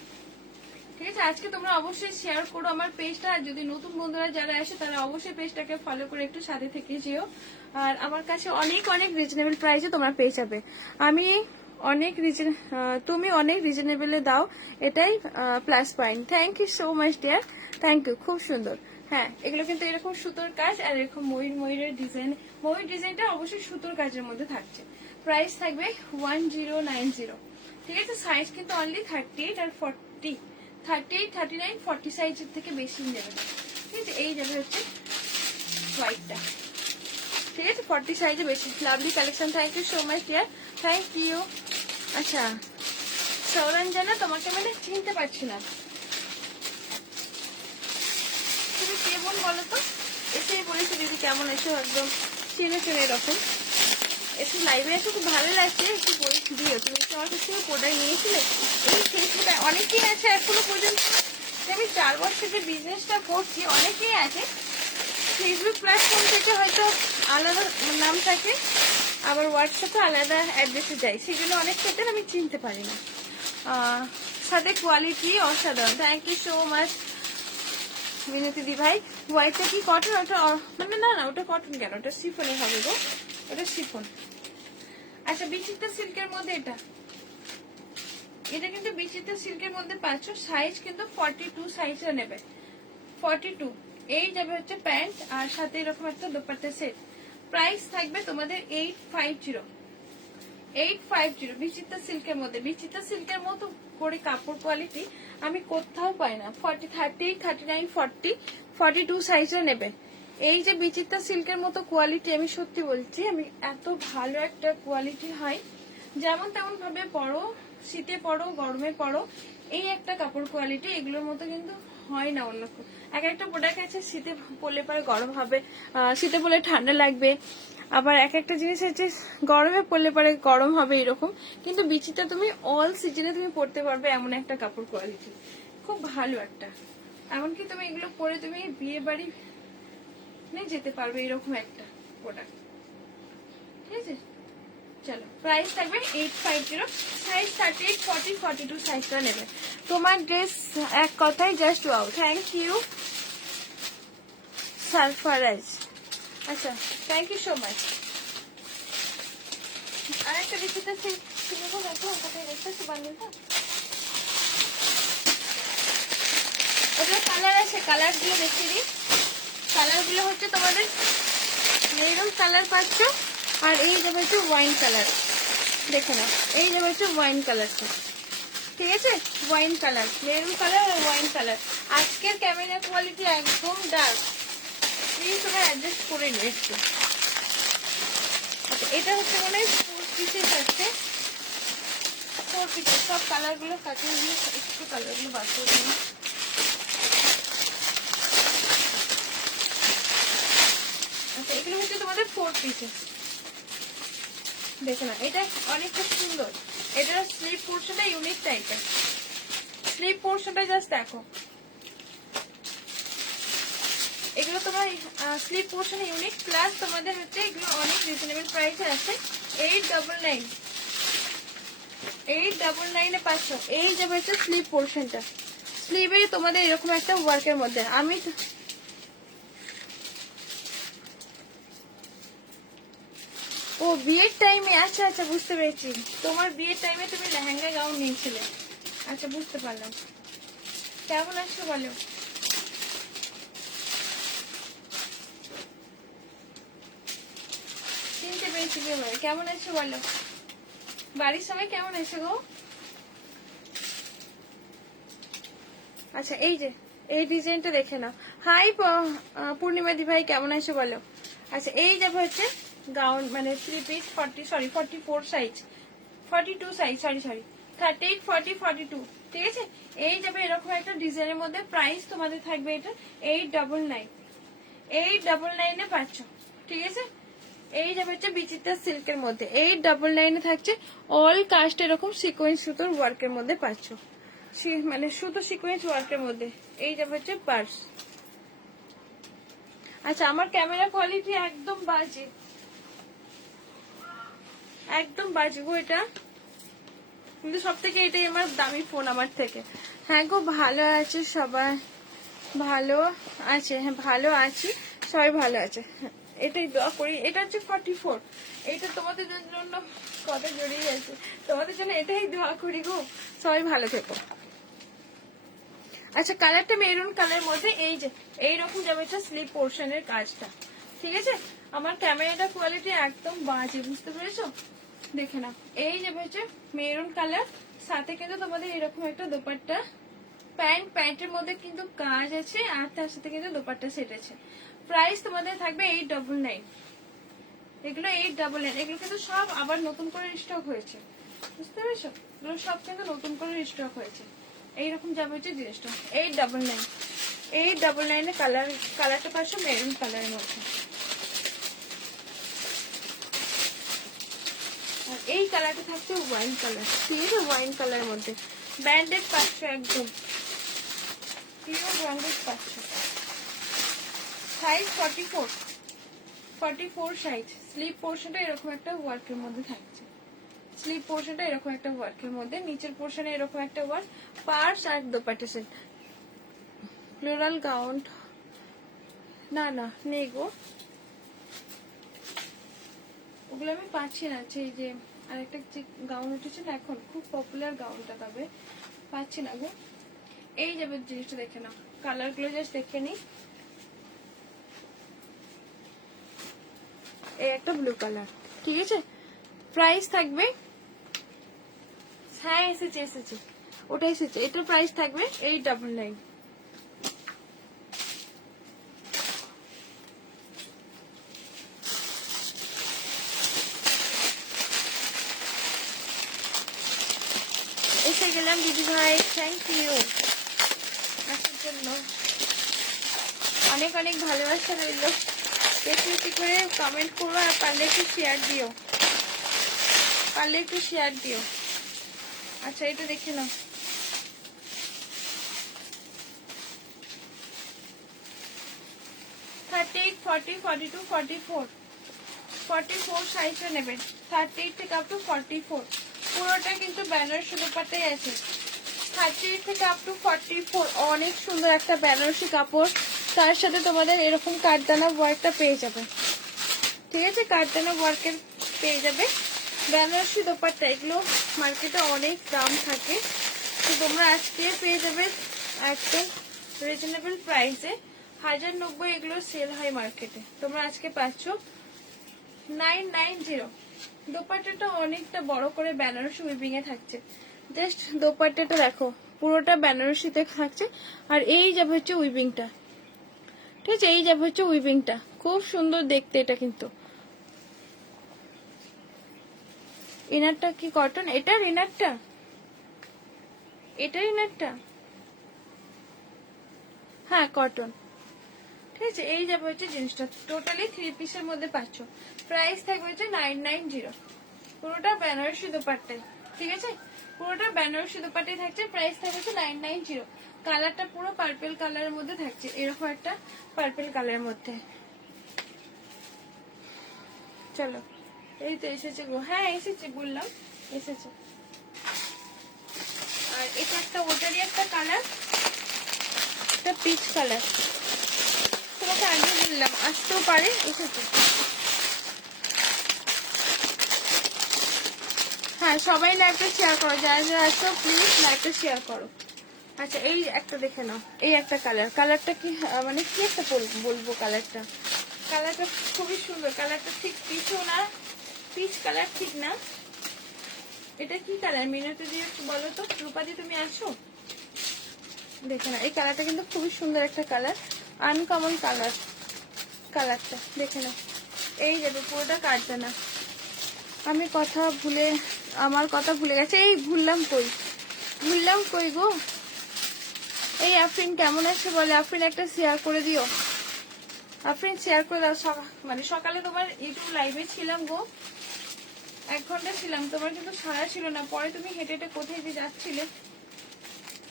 ঠিক আছে? আজকে তোমরা অবশ্যই শেয়ার করো আমার পেজটা, আর যদি নতুন বন্ধুরা যারা আসে তারা অবশ্যই পেজটাকে ফলো করে একটু সাথে থেকে যেও। আর আমার কাছে অনেক অনেক রিজনেবল প্রাইসে তোমরা পেয়ে যাবে। আমি অনেক তুমি অনেক রিজনেবলে দাও, এটাই plus point. Thank you so much dear, thank you, খুব সুন্দর। হ্যাঁ এগুলো কিন্তু এরকম সুতোর কাজ, আর এরকম ময়ূরের ডিজাইন, ময়ূর ডিজাইনটা অবশ্যই সুতোর কাজের মধ্যে থাকছে। প্রাইস থাকবে 1090, ঠিক আছে? সাইজ কিন্তু অনলি 38 আর 40, 38 39 40 সাইজের থেকে বেশি নেবে না, ঠিক আছে? এই যাবে হচ্ছে হোয়াইটটা, ঠিক আছে? 40 সাইজে বেশি। Lovely collection, thank you so much dear, thank you. আচ্ছা সৌরঞ্জনা, তোমাকে মানে চিনতে পারছি না, তুমি কে বোন বলো তো? এসেই বলেছি দিদি কেমন আছো, একদম চেনে চেনে এরকম। একটু লাইভে এসে খুব ভালো লাগছে, একটু বলে দিও তুমি কি আমার কাছ থেকে প্রোডাক্ট নিয়েছিলে? এই ফেসবুকে অনেকেই আছে এখনো পর্যন্ত, আমি 4 বছর যে বিজনেসটা করছি, অনেকেই আছে ফেসবুক প্ল্যাটফর্ম থেকে হয়তো আলাদা নাম থাকে, আবার হোয়াটসঅ্যাপে আলাদা অ্যাড্রেসে যায়, সেই জন্য অনেক ক্ষেত্রে আমি চিনতে পারি না। সাথে কোয়ালিটি অসাধারণ, থ্যাংক ইউ সো মাচ মিনতি দি ভাই। হোয়াইটটা কি কটন? ওটা মানে না না, ওটা কটন কেন, ওটা শিফনই হবে গো, ওটা শিফন। আচ্ছা বিচিত্রা সিল্কের মধ্যে এটা কিন্তু বিচিত্রা সিল্কের মধ্যে পাচ্ছ, সাইজ কিন্তু 42 সাইজটা নেবে, 42। এই যাবে হচ্ছে প্যান্ট, আর সাথে এরকম একটা দোপাট্টা সেট। প্রাইস থাকবে তোমাদের 850 বিচিত্রা সিল্কের মধ্যে। বিচিত্রা সিল্কের মতো করে কাপড় কোয়ালিটি আমি কোথাও পাই না। 38 39 40 42 সাইজে নেবে। এই যে বিচিত্রা সিল্কের মতো কোয়ালিটি, আমি সত্যি বলছি, আমি এত ভালো একটা কোয়ালিটি হয়, যেমন তেমন ভাবে পরো, শীতে পরো গরমে পরো, এই একটা কাপড় কোয়ালিটি, এগুলোর মতো কিন্তু হয় না অন্য। এক একটা প্রোডাক্ট আছে শীতে পরলে পরে গরম হবে, শীতে পরলে ঠান্ডা লাগবে, আবার এক একটা জিনিস হচ্ছে গরমে পরলে পরে গরম হবে এরকম। কিন্তু বিচিটা তুমি অল সিজনে তুমি পরতে পারবে, এমন একটা কাপড় কোয়ালিটি, খুব ভালো একটা। এমনকি তুমি এগুলো পরে তুমি বিয়ে বাড়ি যেতে পারবে, এরকম একটা প্রোডাক্ট, ঠিক আছে? চলো প্রাইস থাকবে 850, সাইজ 38 40 42 সাইজটা নেবে। তোমার ড্রেস এক কথাই just wow, thank you Sarfaraz. আচ্ছা থ্যাংক ইউ সো মাচ। আর একটা বিচিত্রা সিল্ক দেখো, কোথায় দেখতেছি বান্ডিলটা, ওটার কালার আছে, কালার গুলো দেখিয়ে দিই। কালার গুলো হচ্ছে তোমাদের মেরুন কালার পাচ্ছ, আর এই যাবে হচ্ছে ওয়াইন কালার, দেখে নাও, এই যাবে হচ্ছে ওয়াইন কালারটা, ঠিক আছে? ওয়াইন কালার, মেরুন কালার আর ওয়াইন কালার। আজকের ক্যামেরা কোয়ালিটি একদম ডার্ক, প্লিজ তোমার অ্যাডজাস্ট করে নিও একটু। আচ্ছা এটা হচ্ছে মানে 4 পিসেস আছে, 4 পিসেস, সব কালার গুলো কাটিয়ে দিয়ে একটু কালার গুলো বাদ করে দিই। আচ্ছা এগুলো হচ্ছে তোমাদের 4 পিসেস, দেখো না, এটা অনেকটা সুন্দর। এটার স্লিভ পোর্শনটা ইউনিক টাইপের, স্লিভ পোর্শনটা জাস্ট দেখো, এগুলো তোমার স্লিভ পোর্শন ইউনিক, প্লাস তোমাদের হচ্ছে এগুলো অনেক রিজনেবল প্রাইসে আছে। 899 পাচ্ছ। এই যাবে হচ্ছে স্লিভ পোর্শনটা, স্লিভে তোমাদের এরকম একটা ওয়ার্কের মধ্যে। আমি ও বিয়ের টাইমে, আচ্ছা আচ্ছা বুঝতে পেরেছি, তোমার বিয়ের টাইমে তুমি লেহেঙ্গা গাউন নিয়েছিলে, আচ্ছা বুঝতে পারলাম। কেমন আসছো বলো? চিনতে পেরেছি কেমন আছো বলো? বাড়ির সবাই কেমন আছে গো? আচ্ছা এই যে এই ডিজাইনটা দেখে নাও। হাই পূর্ণিমা দি ভাই কেমন আছো বলো? আচ্ছা এই যাবে হচ্ছে গাউন মানে 3 পিস 44 সাইজ, 42 সাইজ, সরি 38 40 42, ঠিক আছে। এই যাবে এরকম একটা ডিজাইনের মধ্যে। প্রাইস তোমাদের থাকবে এটা 899, 899 পাচ্ছ, ঠিক আছে। এই যাবে হচ্ছে বিচিত্রা সিল্কের মধ্যে 899 থাকছে। অল কাস্ট এরকম সিকোয়েন্স সুতোর ওয়ার্কের মধ্যে পাচ্ছ, মানে সুতো সিকোয়েন্স ওয়ার্কের মধ্যে। এই যাবে হচ্ছে পার্স। আচ্ছা আমার ক্যামেরা কোয়ালিটি একদম বাজে, একদম বাজে গো এটা, কিন্তু সব থেকে এটাই আমার দামি ফোন আমার থেকে। হ্যাঁ গো ভালো আছে সবাই, ভালো আছে, হ্যাঁ ভালো আছি, সবাই ভালো আছে, এটাই দোয়া করি। এটা হচ্ছে 44, এটা তোমাদের জন্য কত জড়িয়ে আছে, তোমাদের জন্য এটাই দোয়া করি গো, সবাই ভালো থেকো। আচ্ছা কালারটা মেরুন কালারের মধ্যে। এই যে এইরকম যাবে এটা স্লিপ পোর্শনের কাজটা, ঠিক আছে। আমার ক্যামেরাটা কোয়ালিটি একদম বাজে, বুঝতে পেরেছো? দেখে নাও। এই যাবে হচ্ছে মেরুন কালার, সাথে কিন্তু তোমাদের এরকম একটা দোপাট্টা, প্যান্টের মধ্যে কিন্তু কাজ আছে, আর তার সাথে কিন্তু দোপাট্টা সেট আছে। প্রাইস তোমাদের থাকবে 899, এগুলো 899। এগুলো কিন্তু সব আবার নতুন করে স্টক হয়েছে, বুঝতে পেরেছো? এগুলো সব কিন্তু নতুন করে স্টক হয়েছে। এইরকম যাবে হচ্ছে জিনিসটা 899, 899 কালারটা পাচ্ছ মেরুন কালারের মধ্যে। আর এই কালারটা থাকছে ওয়াইন কালার, ঠিক আছে, ওয়াইন কালারের মধ্যে ব্র্যান্ডেড পাচ্ছ, একদম পিওর ব্র্যান্ডেড পাচ্ছ। Size 44 size. স্লিপ পোর্শনটা এরকম একটা ওয়ার্কের মধ্যে থাকছে, স্লিপ পোর্শনটা এরকম একটা ওয়ার্কের মধ্যে, নিচের পোর্শনে এরকম একটা ওয়ার্ক, পার্স আর দোপাট্টা সেট। ফ্লোরাল গাউন না নেই গো, ওগুলো আমি পাচ্ছি না। এই যে আরেকটা যে গাউন উঠেছে না এখন, খুব পপুলার গাউনটা, তবে পাচ্ছি না গো। এই যাবে জিনিসটা দেখে নাও, কালার গুলো জাস্ট দেখে নি। এই একটা ব্লু কালার, ঠিক আছে। প্রাইস থাকবে, হ্যাঁ এসেছে ওটা এসেছে, এটার প্রাইস থাকবে 899। এসে গেলাম দিদি ভাই, থ্যাংক ইউ আসার জন্য, অনেক অনেক ভালোবাসা রইল। বেশি বেশি করে কমেন্ট করো, আর পারলে একটু শেয়ার দিও, পারলে একটু শেয়ার দিও। আচ্ছা এটা দেখে নাও, থার্টি 40 42 44 সাইজে নেবেন, 38 থেকে আপ টু 44। পুরোটা কিন্তু বেনারসি দোপাট্টাই আছে। 38 থেকে আপ টু 44, অনেক সুন্দর একটা বেনারসি কাপড়, তার সাথে তোমাদের এরকম কাঠদানা ওয়ার্কটা পেয়ে যাবে, ঠিক আছে, কাঠদানা ওয়ার্কের পেয়ে যাবে বেনারসি দোপাট্টা। এগুলো মার্কেটে অনেক দাম থাকে, তো তোমরা আজকে পেয়ে যাবে একদম রিজনেবল প্রাইসে। 1090 এগুলো সেল হয় মার্কেটে, তোমরা আজকে পাচ্ছ 990। দোপাট্টাটা অনেকটা বড় করে বেনারসি উইভিং এ থাকছে, জাস্ট দোপাট্টাটা দেখো পুরোটা বেনারসিতে থাকছে। আর এই যাবে হচ্ছে উইভিংটা, ঠিক আছে, এই যাবে হচ্ছে উইভিংটা, খুব সুন্দর দেখতে এটা। কিন্তু ইনারটা কি কটন? এটার ইনারটা, এটার ইনারটা হ্যাঁ কটন, ঠিক আছে। এই যাবে হচ্ছে জিনিসটা, টোটালি 3 পিসের মধ্যে পাচ্ছ। প্রাইস থাকবে হচ্ছে 990, পুরোটা বেনারসি দোপাট্টাই, ঠিক আছে, পুরোটা বেনারসি দোপাট্টাই থাকছে। প্রাইস থাকবে হচ্ছে 990। কালারটা পুরো পার্পেল কালারের মধ্যে থাকছে, এরকম একটা পার্পেল কালারের মধ্যে। চলো এই তো এসেছে গো, হ্যাঁ এসেছে বললাম, এসেছে। আর এটা একটা ওটারই একটা কালার, এটা পিচ কালার, তোমাকে আগে বললাম আসতেও পারে, এসেছে। হ্যাঁ সবাই লাইভটা শেয়ার করো, যারা যারা আসো প্লিজ লাইভটা শেয়ার করো। আচ্ছা এই একটা দেখে নাও, এই একটা কালার, কালারটা কি মানে কি একটা বলবো, কালারটা খুবই সুন্দর। কালারটা ঠিক পিছু না, পিচ কালার ঠিক না, এটা কি কালার মিনতি দিয়ে একটু বলো তো। রূপাদি তুমি আসো, দেখে না, এই কালারটা কিন্তু খুবই সুন্দর একটা কালার, আনকমন কালার। কালারটা দেখে না, এই যাবে পুরোটা কাটবে না। আমি আমার কথা ভুলে গেছে, এই ভুললাম কই গো। এই আফরিন কেমন আছে বলে, আফরিন একটা শেয়ার করে দিও, আফরিন শেয়ার করে দাও। মানে সকালে তোমার ইউটিউব লাইভে ছিলাম গো, 1 ঘন্টা ছিলাম, তোমার কিন্তু সারা ছিল না। পরে তুমি হেঁটে হেঁটে কোথায় যে যাচ্ছিলে,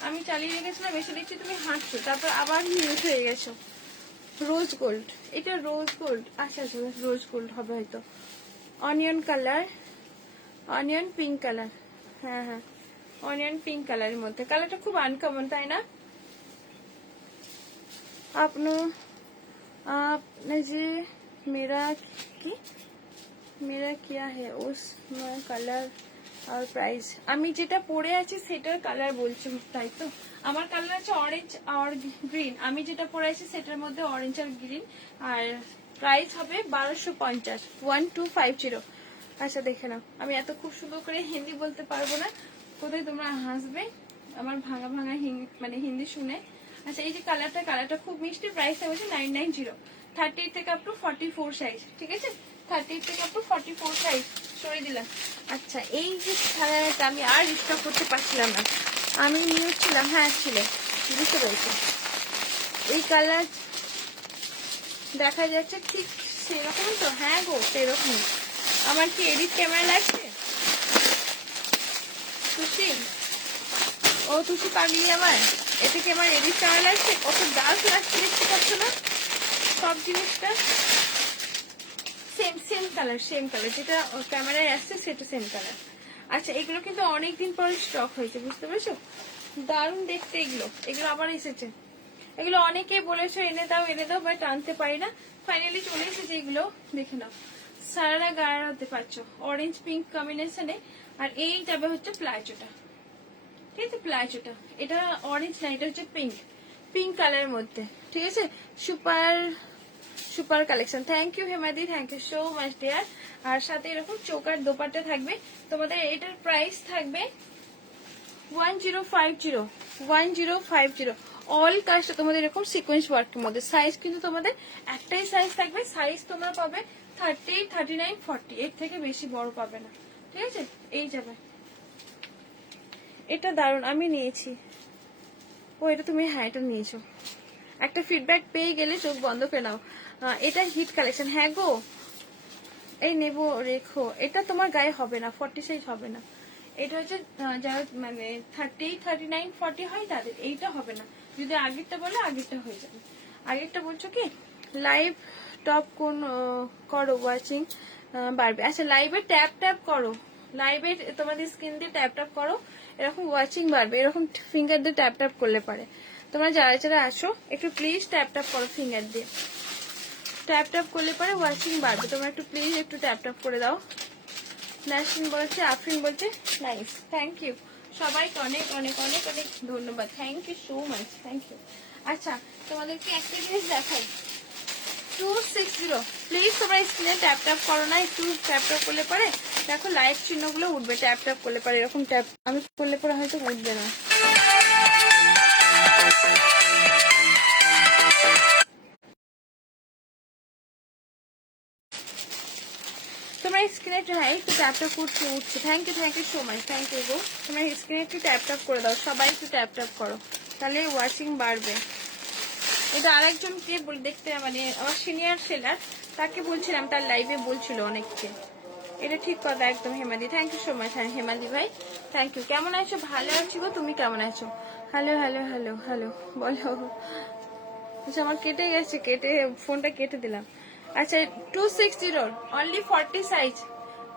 আমি চালিয়ে রেখেছিলাম, এসে দেখছি তুমি হাঁটছো, তারপর আবার মিউট হয়ে গেছো। রোজ গোল্ড, এটা রোজ গোল্ড, আচ্ছা আচ্ছা রোজ গোল্ড হবে হয়তো। Onion colour, onion pink colour, হ্যাঁ হ্যাঁ অনিয়ন পিঙ্ক কালারের মধ্যে। কালারটা খুব আনকমন তাই না? आपने যে मेरा क्या है उसमें কালার আর প্রাইস। আমি যেটা পরে আছি সেটার কালার বলছি তাই তো? আমার কালার আছে অরেঞ্জ আর গ্রিন, আমি যেটা পরে আছি সেটার মধ্যে অরেঞ্জ আর গ্রিন, আর প্রাইস হবে 1250, 1250। আচ্ছা দেখে নাও, আমি এত খুব সুন্দর করে হিন্দি বলতে পারবো না, কোথায় তোমরা হাসবে আমার ভাঙা ভাঙা মানে হিন্দি শুনে। আচ্ছা এই যে কালারটা খুব মিষ্টি, প্রাইসটা হচ্ছে 990, 38 থেকে আপ টু 44 সাইজ, ঠিক আছে? 38 থেকে আপ টু 44 সাইজ সরিয়ে দিলাম। আচ্ছা এই যে কালারটা আমি আর স্টক করতে পারছিলাম না, আমি নিউজ ছিলাম, হ্যাঁ ছিল, বুঝতে পেরেছি। এই কালার দেখা যাচ্ছে ঠিক সেরকমই তো, হ্যাঁ গো সেরকমই। আমার কি এডিট ক্যামেরা লাগছে খুশি? ও তুষি পাগলি আমার, এতে কি আমার এডিট ক্যামেরা লাগছে? কত ডার্ক লাগছে দেখতে পাচ্ছ না? সব জিনিসটা সেম কালার, যেটা ক্যামেরায় আসছে সেটা সেম কালার। আচ্ছা এগুলো কিন্তু অনেকদিন পরে স্টক হয়েছে, বুঝতে পেরেছো? দারুণ দেখতে এগুলো আবার এসেছে। এগুলো অনেকেই বলেছো এনে দাও, বাট আনতে পারি না, ফাইনালি চলে এসেছে এগুলো। দেখে নাও সারারা গাড়া হতে পারছো, অরেঞ্জ পিঙ্ক কম্বিনেশনে। আর এই যাবে হচ্ছে প্লাজোটা, ঠিক আছে? প্লাজোটা এটা অরেঞ্জ না, এটা হচ্ছে পিঙ্ক কালারের মধ্যে, ঠিক আছে? Super collection. থ্যাংক ইউ হেমাদি, thank you so much dear. আর সাথে এরকম চোকার দোপাট্টা থাকবে তোমাদের। এটার প্রাইস থাকবে 1050, অল কাজটা তোমাদের এরকম সিকোয়েন্স ওয়ার্কের মধ্যে। সাইজ কিন্তু তোমাদের একটাই সাইজ থাকবে, সাইজ তোমরা পাবে 38, 39, 40, এর থেকে বেশি বড় পাবে না, ঠিক আছে? এই যাবে, এটা দারুণ, আমি নিয়েছি। ও এটা তুমি, হ্যাঁ এটা নিয়েছো, একটা ফিডব্যাক পেয়ে গেলে চোখ বন্ধ করে নাও। এটা হিট কালেকশন, হ্যাঁ গো এই নেবো রেখো। এটা তোমার গায়ে হবে না, 40 সাইজ হবে না। এটা হচ্ছে যারা মানে 38, 39, 40 হয় তাদের, এইটা হবে না। যদি আগেরটা বলে আগেরটা হয়ে যাবে। আগেরটা বলছো কি লাইভ টপ কোন করো ওয়াচিং বাড়বে। আচ্ছা লাইভে ট্যাপ করো, লাইভে তোমাদের স্ক্রিন দিয়ে ট্যাপ করো, এরকম ওয়াচিং বাড়বে। এরকম ফিঙ্গার দিয়ে ট্যাপ করলে পারে। তোমরা যারা যারা আসো একটু প্লিজ ট্যাপ করো, ফিঙ্গার দিয়ে ট্যাপ করলে পরে ওয়াচিং বাড়বে। তোমরা একটু প্লিজ একটু ট্যাপ করে দাও। নাসরিন বলছে, আফরিন বলছে নাইস, থ্যাংক ইউ সবাইকে অনেক অনেক অনেক অনেক ধন্যবাদ, thank you so much, thank you. আচ্ছা তোমাদেরকে একটা জিনিস দেখাই, 260 প্লিজ তোমরা স্ক্রিনে ট্যাপ করো না, একটু ট্যাপ করলে পরে দেখো লাইক চিহ্নগুলো উঠবে, ট্যাপ করলে পরে এরকম ট্যাপ আমি করলে পরে হয়তো উঠবে না। তোমরা স্ক্রিনে হ্যাঁ একটু ট্যাপ করতে উঠছে, thank you so much, thank you গো। তোমরা স্ক্রিনে একটু ট্যাপ করে দাও, সবাই একটু ট্যাপ করো, তাহলে ওয়াচিং বাড়বে। এটা আরেকজনকে দেখতে, মানে আমার সিনিয়র সেলার, তাকে বলছিলাম, তার লাইভে বলছিল অনেককে। এটা ঠিক কথা একদম হেমাদি, থ্যাংক ইউ সো মাচ। হ্যাঁ হেমাদি ভাই থ্যাংক ইউ। কেমন আছো? ভালো আছি গো, তুমি কেমন আছো? হ্যালো হ্যালো হ্যালো হ্যালো বলো। আচ্ছা আমার কেটে গেছে, ফোনটা কেটে দিলাম। আচ্ছা 260 অনলি 40 সাইজ,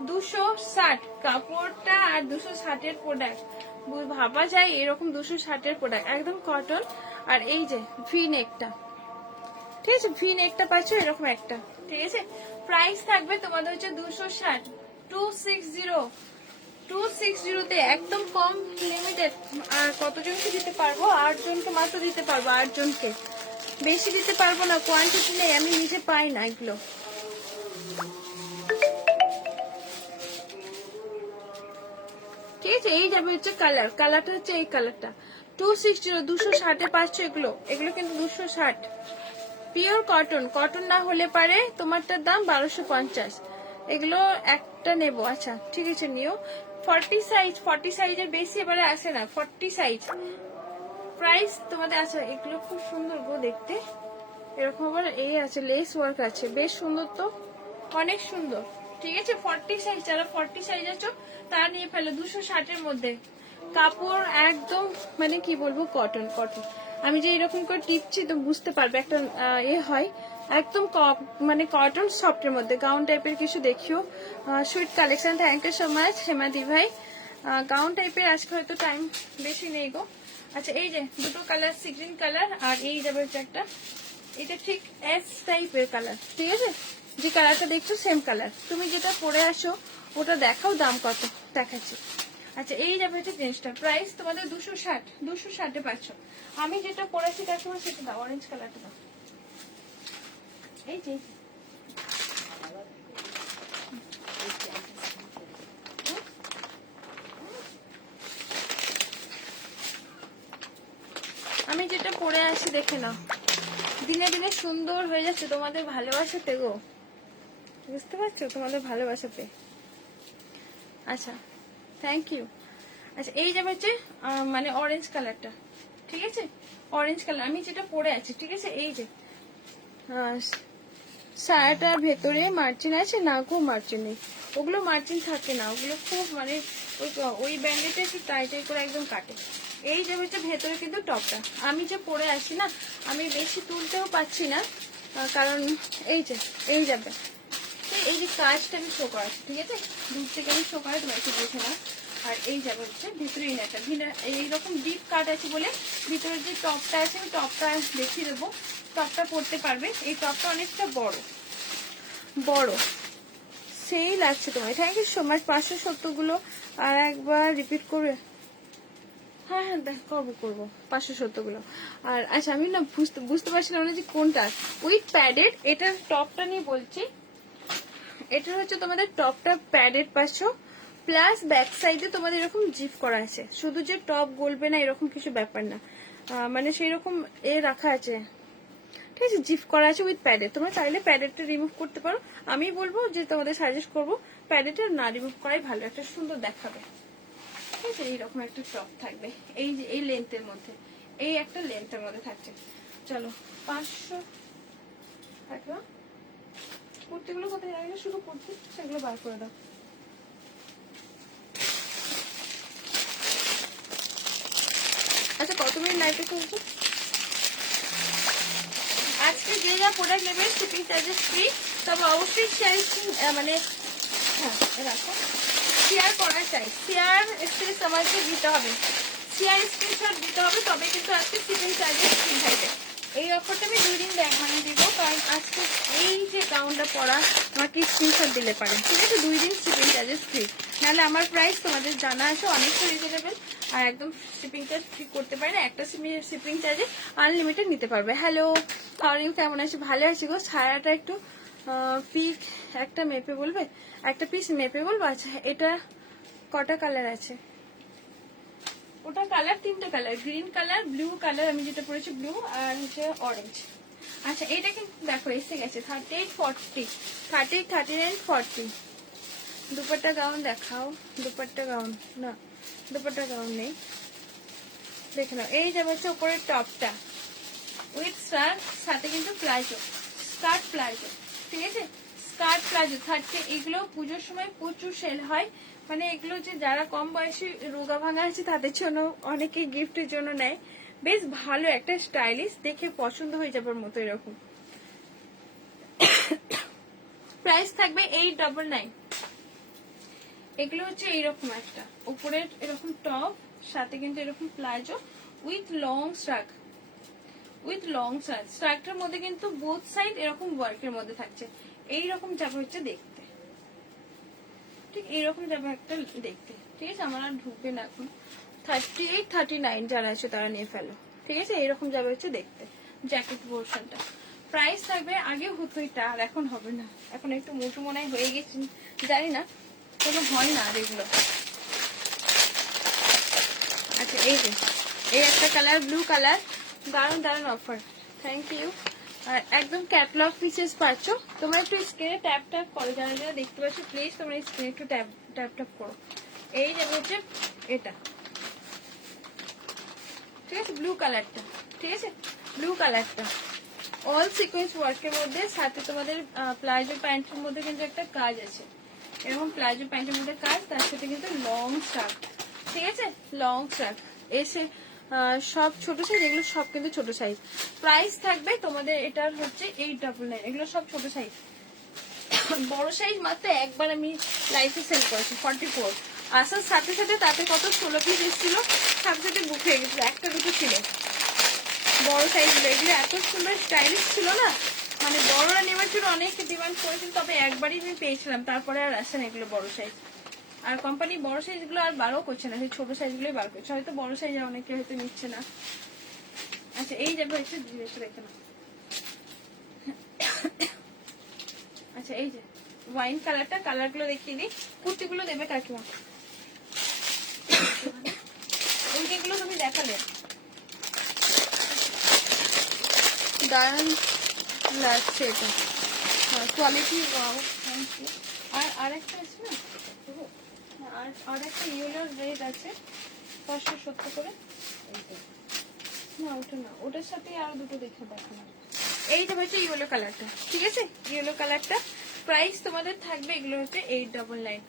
260 কাপড়টা আর 260 প্রোডাক্ট, ভাবা যায় এরকম 260 প্রোডাক্ট একদম কটন। আর এই যে ভি নেকটা, ঠিক আছে? ভি নেকটা পাচ্ছ এরকম একটা, ঠিক আছে? প্রাইস থাকবে তোমাদের হচ্ছে 260, 260 260 একদম কম লিমিটেড। আর কতজনকে দিতে পারবো? 8 জনকে মাত্র দিতে পারবো, 8 জনকে, বেশি দিতে পারবো না, কোয়ান্টিটি নেই, আমি নিজে পাই না এগুলো। ঠিক আছে, এই যাবে হচ্ছে কালার, কালারটা হচ্ছে এই কালারটা 260, 260 500, এগুলো এগুলো কিন্তু 260 পিওর কটন। কটন না হলে পারে তোমারটার দাম 1250। এগুলো একটা নেবো, আচ্ছা ঠিক আছে নিও। 40 সাইজ, 40 সাইজের বেশি এবারে আসে না, 40 সাইজ প্রাইস তোমাদের। আচ্ছা এগুলো খুব সুন্দর গো দেখতে, এরকম আবার এই আছে, লেস ওয়ার্ক আছে, বেশ সুন্দর তো, অনেক সুন্দর। ঠিক আছে 40 সাইজ, যারা 40 সাইজ আছো তারা নিয়ে ফেলো। 260-এর মধ্যে কাপড় একদম মানে কি বলবো, কটন কটন। আমি যে এরকম করে টিপছি তো বুঝতে পারবে একটা হয় একদম মানে কটন সফটের মধ্যে। গাউন টাইপের কিছু দেখিও, sweet collection. Thank you so much হেমাদি ভাই। গাউন টাইপের আজকে হয়তো টাইম বেশি নেই গো। আচ্ছা এই যে দুটো কালার, সি গ্রিন কালার, আর এই যাবে হচ্ছে একটা, এটা ঠিক এস টাইপের কালার। ঠিক আছে, যে কালারটা দেখছো সেম কালার। তুমি যেটা পরে আসো ওটা দেখাও, দাম কত দেখাচ্ছি। আচ্ছা এই যাবে হচ্ছে জিনিসটা, প্রাইস তোমাদের 260, 260-এ পাচ্ছ। আমি যেটা পরেছি কাস্টমার সেটা দাও, অরেঞ্জ কালারটা দাও। এই যে আমি যেটা পরে আসি দেখে নাও, দিনে দিনে সুন্দর হয়ে যাচ্ছে তোমাদের ভালোবাসাতে গো, বুঝতে পারছো, তোমাদের ভালোবাসাতে। আচ্ছা থ্যাংক ইউ। আচ্ছা এই যাবে হচ্ছে মানে অরেঞ্জ কালারটা। ঠিক আছে, অরেঞ্জ কালার আমি যেটা পরে আছি। ঠিক আছে, এই যে সায়াটার ভেতরে মার্জিন আছে না গো? মার্জিন নেই, ওগুলো মার্জিন থাকে না, ওগুলো খুব মানে ওই ব্যান্ডেটা একটু টাই টাই করে একদম কাটে। এই যে হচ্ছে ভেতরে কিন্তু টপটা আমি যে পরে আসি না, আমি বেশি তুলতেও পাচ্ছি না, কারণ এই যে এই যাবে, এই যে কাজটা আমি শো করাচ্ছি। ঠিক আছে, দূর থেকে আমি শো করাতে পারছি, বুঝে না। আর এই যাবে হচ্ছে ভিতরে ইনারটা, এইরকম ডিপ কাট আছে বলে ভিতরে যে টপটা আছে আমি টপটা দেখিয়ে দেবো। টপটা পরতে পারবে, এই টপটা অনেকটা বড় বড়, সেই লাগছে তোমার। Thank you so much. 570 গুলো আর একবার রিপিট করে, হ্যাঁ হ্যাঁ দেখ করবো 570 গুলো। আর আচ্ছা আমি না বুঝতে পারছিলাম না যে কোনটা উইথ প্যাডেড। এটার টপটা নিয়ে বলছি, এটা হচ্ছে তোমাদের টপটা প্যাডেড পাচ্ছ, প্লাস ব্যাক সাইডে তোমাদের এরকম জিপ করা আছে। শুধু যে টপ গলবে না এরকম কিছু ব্যাপার না, মানে সেই রকম রাখা আছে। ঠিক আছে, জিপ করা আছে উইথ প্যাডেড। তোমরা চাইলে প্যাডেডটা রিমুভ করতে পারো, আমি বলবো যে তোমাদের সাজেস্ট করবো প্যাডেডটা না রিমুভ করাই ভালো, একটা সুন্দর দেখাবে। ঠিক আছে, এইরকম একটা টপ থাকবে, এই যে এই লেন্থের মধ্যে, এই একটা লেন্থের মধ্যে থাকছে। চলো 500 টাকা। কুর্তিগুলো কোথায় রাখলে, শুধু কুর্তি, সেগুলো বার করে দাও। আচ্ছা কত মিনিট লাইফে চলছে? আজকে যে যা প্রোডাক্ট নেবে শিপিং চার্জেস ফ্রি, তবে অবশ্যই শেয়ার মানে হ্যাঁ রাখো, শেয়ার করা চাই, শেয়ার স্ক্রিন আমাকে দিতে হবে, শেয়ার স্ক্রিনশট দিতে হবে, তবে কিন্তু আজকে শিপিং চার্জেস ফ্রি থাকবে। এই অফারটা আমি 2 দিন দেখানো দিব, কারণ আজকে এই যে গাউনটা পরা আমাকে স্ক্রিনশট দিলে পারেন। ঠিক আছে, 2 দিন শিপিং চার্জেস ফ্রি, নাহলে আমার প্রাইস তোমাদের জানা আছে অনেকটা রিজনেবল, আর একদম শিপিং চার্জ ফ্রি করতে পারে না, একটা শিপিং চার্জে আনলিমিটেড নিতে পারবে। হ্যালো হাউ ইউ, কেমন আছি? ভালো আছি গো। ছায়াটা একটু পিক একটা মেপে বলবে, একটা পিস মেপে বলবো। আচ্ছা এটা কটা কালার আছে? ওটা কালার 3টে colour, green colour, blue colour, আমি যেটা পরেছি ব্লু, আর হচ্ছে অরেঞ্জ। আচ্ছা এটা কিন্তু দেখো এসে গেছে 38, 40, 30, 39, 40। দুপাট্টা গাউন দেখাও, দুপাট্টা গাউন না, দুপাট্টা গাউন নেই, দেখে নাও। এই যাবে হচ্ছে উপরের টপটা উইথ স্কার্ট, সাথে কিন্তু প্লাজো, স্কার্ট প্লাজো। ঠিক আছে, স্কার্ট প্লাজো 30। এগুলো পুজোর সময় প্রচুর সেল হয়, মানে এগুলো যে যারা কম বয়সী রোগা ভাঙা আছে তাদের জন্য, অনেকে গিফটের জন্য নেয়। বেশ ভালো একটা স্টাইলিশ, দেখে পছন্দ হয়ে যাবার মতো এরকম। প্রাইস থাকবে 899। এগুলো হচ্ছে এইরকম একটা উপরের এরকম টপ, সাথে কিন্তু এরকম প্লাজো উইথ লং স্ট্রাক, উইথ লং স্ট্রাকটার মধ্যে কিন্তু বোথ সাইড এরকম ওয়ার্কের মধ্যে থাকছে। এইরকম যাবে হচ্ছে দেখতে, ঠিক এইরকম যাবে একটা দেখতে। ঠিক আছে, আমার আর ঢুকবে না এখন। 38, 39 যারা আছে তারা নিয়ে ফেলো, ঠিক আছে। এরকম যাবে হচ্ছে দেখতে জ্যাকেট পোর্শনটা। প্রাইস থাকবে, আগে হতো এটা আর এখন হবে না, এখন একটু মোটু মনে হয় হয়ে গেছি, জানি না, কোনো হয় না আর এগুলো। আচ্ছা এই যে এই একটা কালার, ব্লু কালার, দারুণ দারুণ অফার, থ্যাংক ইউ। আর একদম ক্যাটলগ পিসেস পাচ্ছ, তোমরা একটু স্ক্রিনে ট্যাপ ট্যাপ করো, যারা যারা দেখতে পাচ্ছ প্লিজ তোমরা স্ক্রিনে একটু ট্যাপ ট্যাপ ট্যাপ করো। এই যাবে হচ্ছে এটা, ঠিক আছে, ব্লু কালারটা, ঠিক আছে, ব্লু কালারটা অল সিকোয়েন্স ওয়ার্কের মধ্যে, সাথে তোমাদের প্লাজো প্যান্টের মধ্যে কিন্তু একটা কাজ আছে, এরকম প্লাজো প্যান্টের মধ্যে কাজ, তার সাথে কিন্তু লং শার্ট, ঠিক আছে, লং শার্ট এসে সব ছোট সাইজ, এগুলো সব কিন্তু ছোট সাইজ। প্রাইস থাকবে তোমাদের এটার হচ্ছে 899, এগুলো সব ছোট সাইজ। বড় সাইজ মাত্র একবার আমি লাইফে সেল করেছি 44, আসার সাথে সাথে তাতে কত 16 পিস এসেছিল, সাথে সাথে বুক হয়ে গেছিল, একটা দুটো ছিল বড় সাইজগুলো। এগুলো এত সুন্দর স্টাইলিশ ছিল না, মানে বড়রা নেওয়ার জন্য অনেক ডিমান্ড করেছিল, তবে একবারই আমি পেয়েছিলাম, তারপরে আর আসে না এগুলো বড় সাইজ। আর কোম্পানি বড় সাইজগুলো আর বারও করছে না, সেই ছোট সাইজগুলোই বার করছে, হয়তো বড় সাইজ অনেকে হয়তো নিচ্ছে না। আচ্ছা এই যাবে হচ্ছে জিনিসটা দেখতে না। আচ্ছা এই যে ওয়াইন কালারটা, কালারগুলো দেখিয়ে দিই, কুর্তিগুলো দেবে কাকিমা, ওই যেগুলো তুমি দেখালে দারুণ লাগছে এটা, কোয়ালিটি ওয়াও, থ্যাংক ইউ। আর আরেকটা আছে না, আর একটা ইয়েলোর রেড আছে 570 করে, না ওটা না, ওটার সাথে আরো দুটো দেখে দেখানো। এই যে হচ্ছে ইয়েলো কালারটা, ঠিক আছে, ইয়েলো কালারটা প্রাইস তোমাদের থাকবে, এগুলো হচ্ছে 899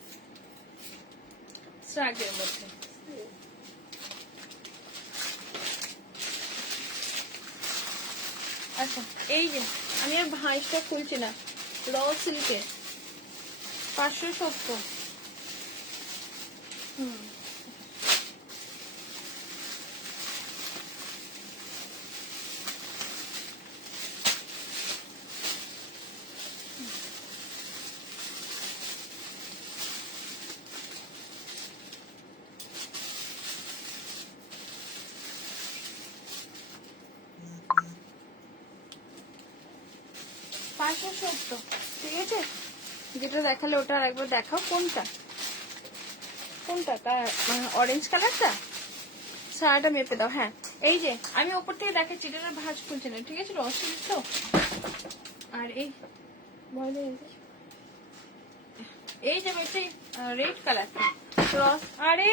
স্ট্রাগের মধ্যে। আচ্ছা এই যে আমি আর ভাঁজটা খুলছি না, র সিল্কে 570, হুম, ঠিক আছে, যেটা দেখালে ওটা আর একবার দেখাও, কোনটা কোনটা, অরেঞ্জ কালারটা, সারাটা মেপে দাও। হ্যাঁ এই যে আমি ওপর থেকে দেখাচ্ছি, এটা ভাঁজ খুলছে না, ঠিক আছে, রসিল তো। আর এই এই যে হচ্ছে রেড কালারটা, রস, আরে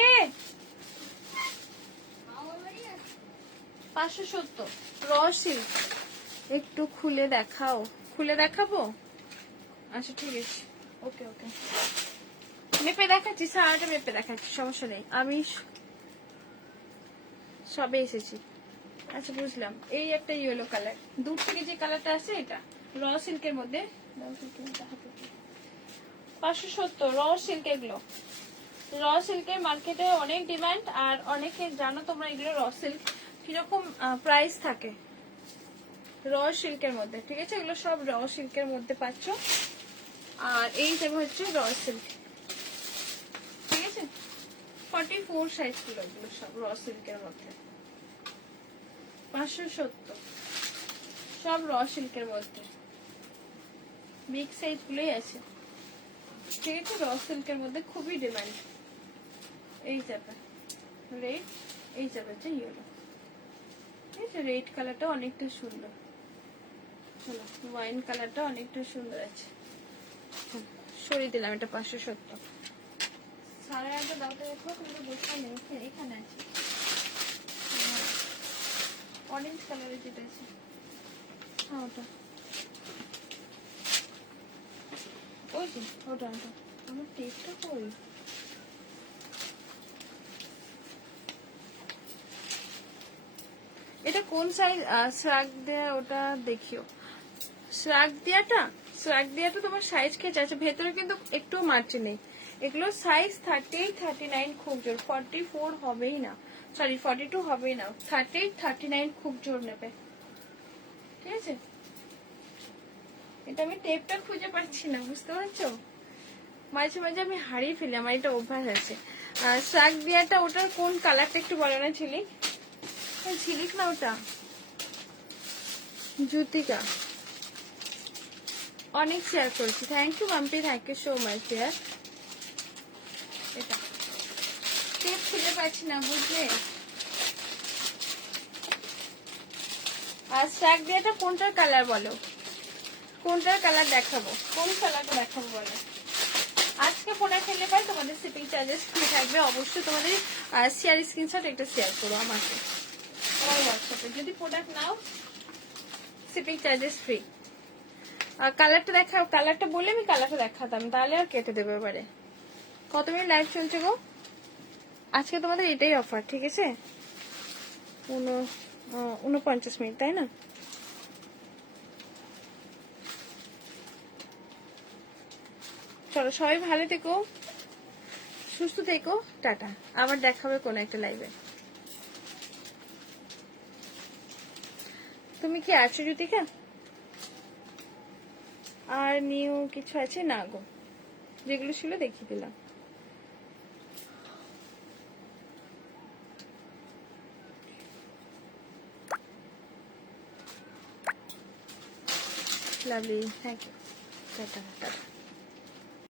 570 রসিল, একটু খুলে দেখাও, খুলে দেখাবো, আচ্ছা ঠিক আছে, ওকে ওকে, মেপে দেখাচ্ছি, সারাটা মেপে দেখাচ্ছি, সমস্যা নেই, আমি সবে এসেছি। আচ্ছা বুঝলাম, এই একটা ইয়েলো কালার, দূর থেকে যে কালারটা আছে এটা র সিল্কের মধ্যে, 570 র সিল্ক, এগুলো র সিল্কের মার্কেটে অনেক ডিমান্ড, আর অনেকে জানো তোমরা এগুলো র সিল্ক কিরকম প্রাইস থাকে র সিল্কের মধ্যে, ঠিক আছে, এগুলো সব র সিল্কের মধ্যে পাচ্ছ। আর এই যে হচ্ছে র সিল্ক, ঠিক আছে, 44 সাইজ গুলো, এগুলো সব র সিল্কের মধ্যে 570, সব র সিল্কের মধ্যে বিগ সাইজ গুলোই আছে, ঠিক আছে, র সিল্কের মধ্যে খুবই ডিমান্ড। এই যাবে রেড, এই যাবে হচ্ছে ইয়েলো, ঠিক আছে, রেড কালারটা অনেকটা সুন্দর, চলো ওয়াইন কালারটা অনেকটা সুন্দর আছে, সরিয়ে দিলাম এটা 570। সাড়ে আটটা দাওতে দেখো, কিন্তু বসে নেই, এখানে আছে অরেঞ্জ কালারের যেটা আছে, হ্যাঁ ওটা, ওই যে ওটা, আমার টেপটা কই, এটা কোন সাইজ শ্রাগ দেয়া, ওটা দেখিও, শ্রাগ দেয়াটা তোমার সাইজ খেয়ে যাচ্ছে, ভেতরে কিন্তু একটু মার্জিন নেই, এগুলো সাইজ 38, 39 খুব জোর, 44 হবেই না, সরি 42 হবেই না, 38, 39 খুব জোর নেবে, ঠিক আছে। এটা আমি টেপটা খুঁজে পাচ্ছি না, বুঝতে পারছো, মাঝে মাঝে আমি হারিয়ে ফেলি, আমার এটা অভ্যাস আছে। আর শাক দিয়াটা ওটার কোন কালারটা একটু বলে না? ঝিলিক, ঝিলিক না ওটা, জুতিকা। অনেক শেয়ার করেছি, thank you Mampi, thank you so much dear. এটা টেপ খুঁজে পাচ্ছি না, বুঝলে? আর শাক দিয়াটা কোনটার কালার বলো, কোনটার কালার দেখাবো, কোন কালারটা দেখাবো বলো? আজকে প্রোডাক্ট নিলে পাই তোমাদের শিপিং চার্জেস ফ্রি থাকবে। অবশ্যই তোমাদের শেয়ার স্ক্রিনশট একটা শেয়ার করো আমাকে আমার হোয়াটসঅ্যাপে। যদি প্রোডাক্ট নাও শিপিং চার্জেস ফ্রি। কালারটা দেখাও, কালারটা বললে আমি কালারটা দেখাতাম, তাহলে আর কেটে দেবে এবারে। কত মিনিট লাইভ চলছে গো? আজকে তোমাদের এটাই অফার, ঠিক আছে? 49 মিনিট, তাই না? চলো সবাই ভালো থেকো, সুস্থ থেকো, টাটা। আবার দেখা হবে কোনো একটা লাইভে। তুমি কি আছো জ্যোতিকা? আর নিউ কিছু আছে না গো, যেগুলো ছিল দেখিয়ে দিলাম। Lovely, thank you, tata tata.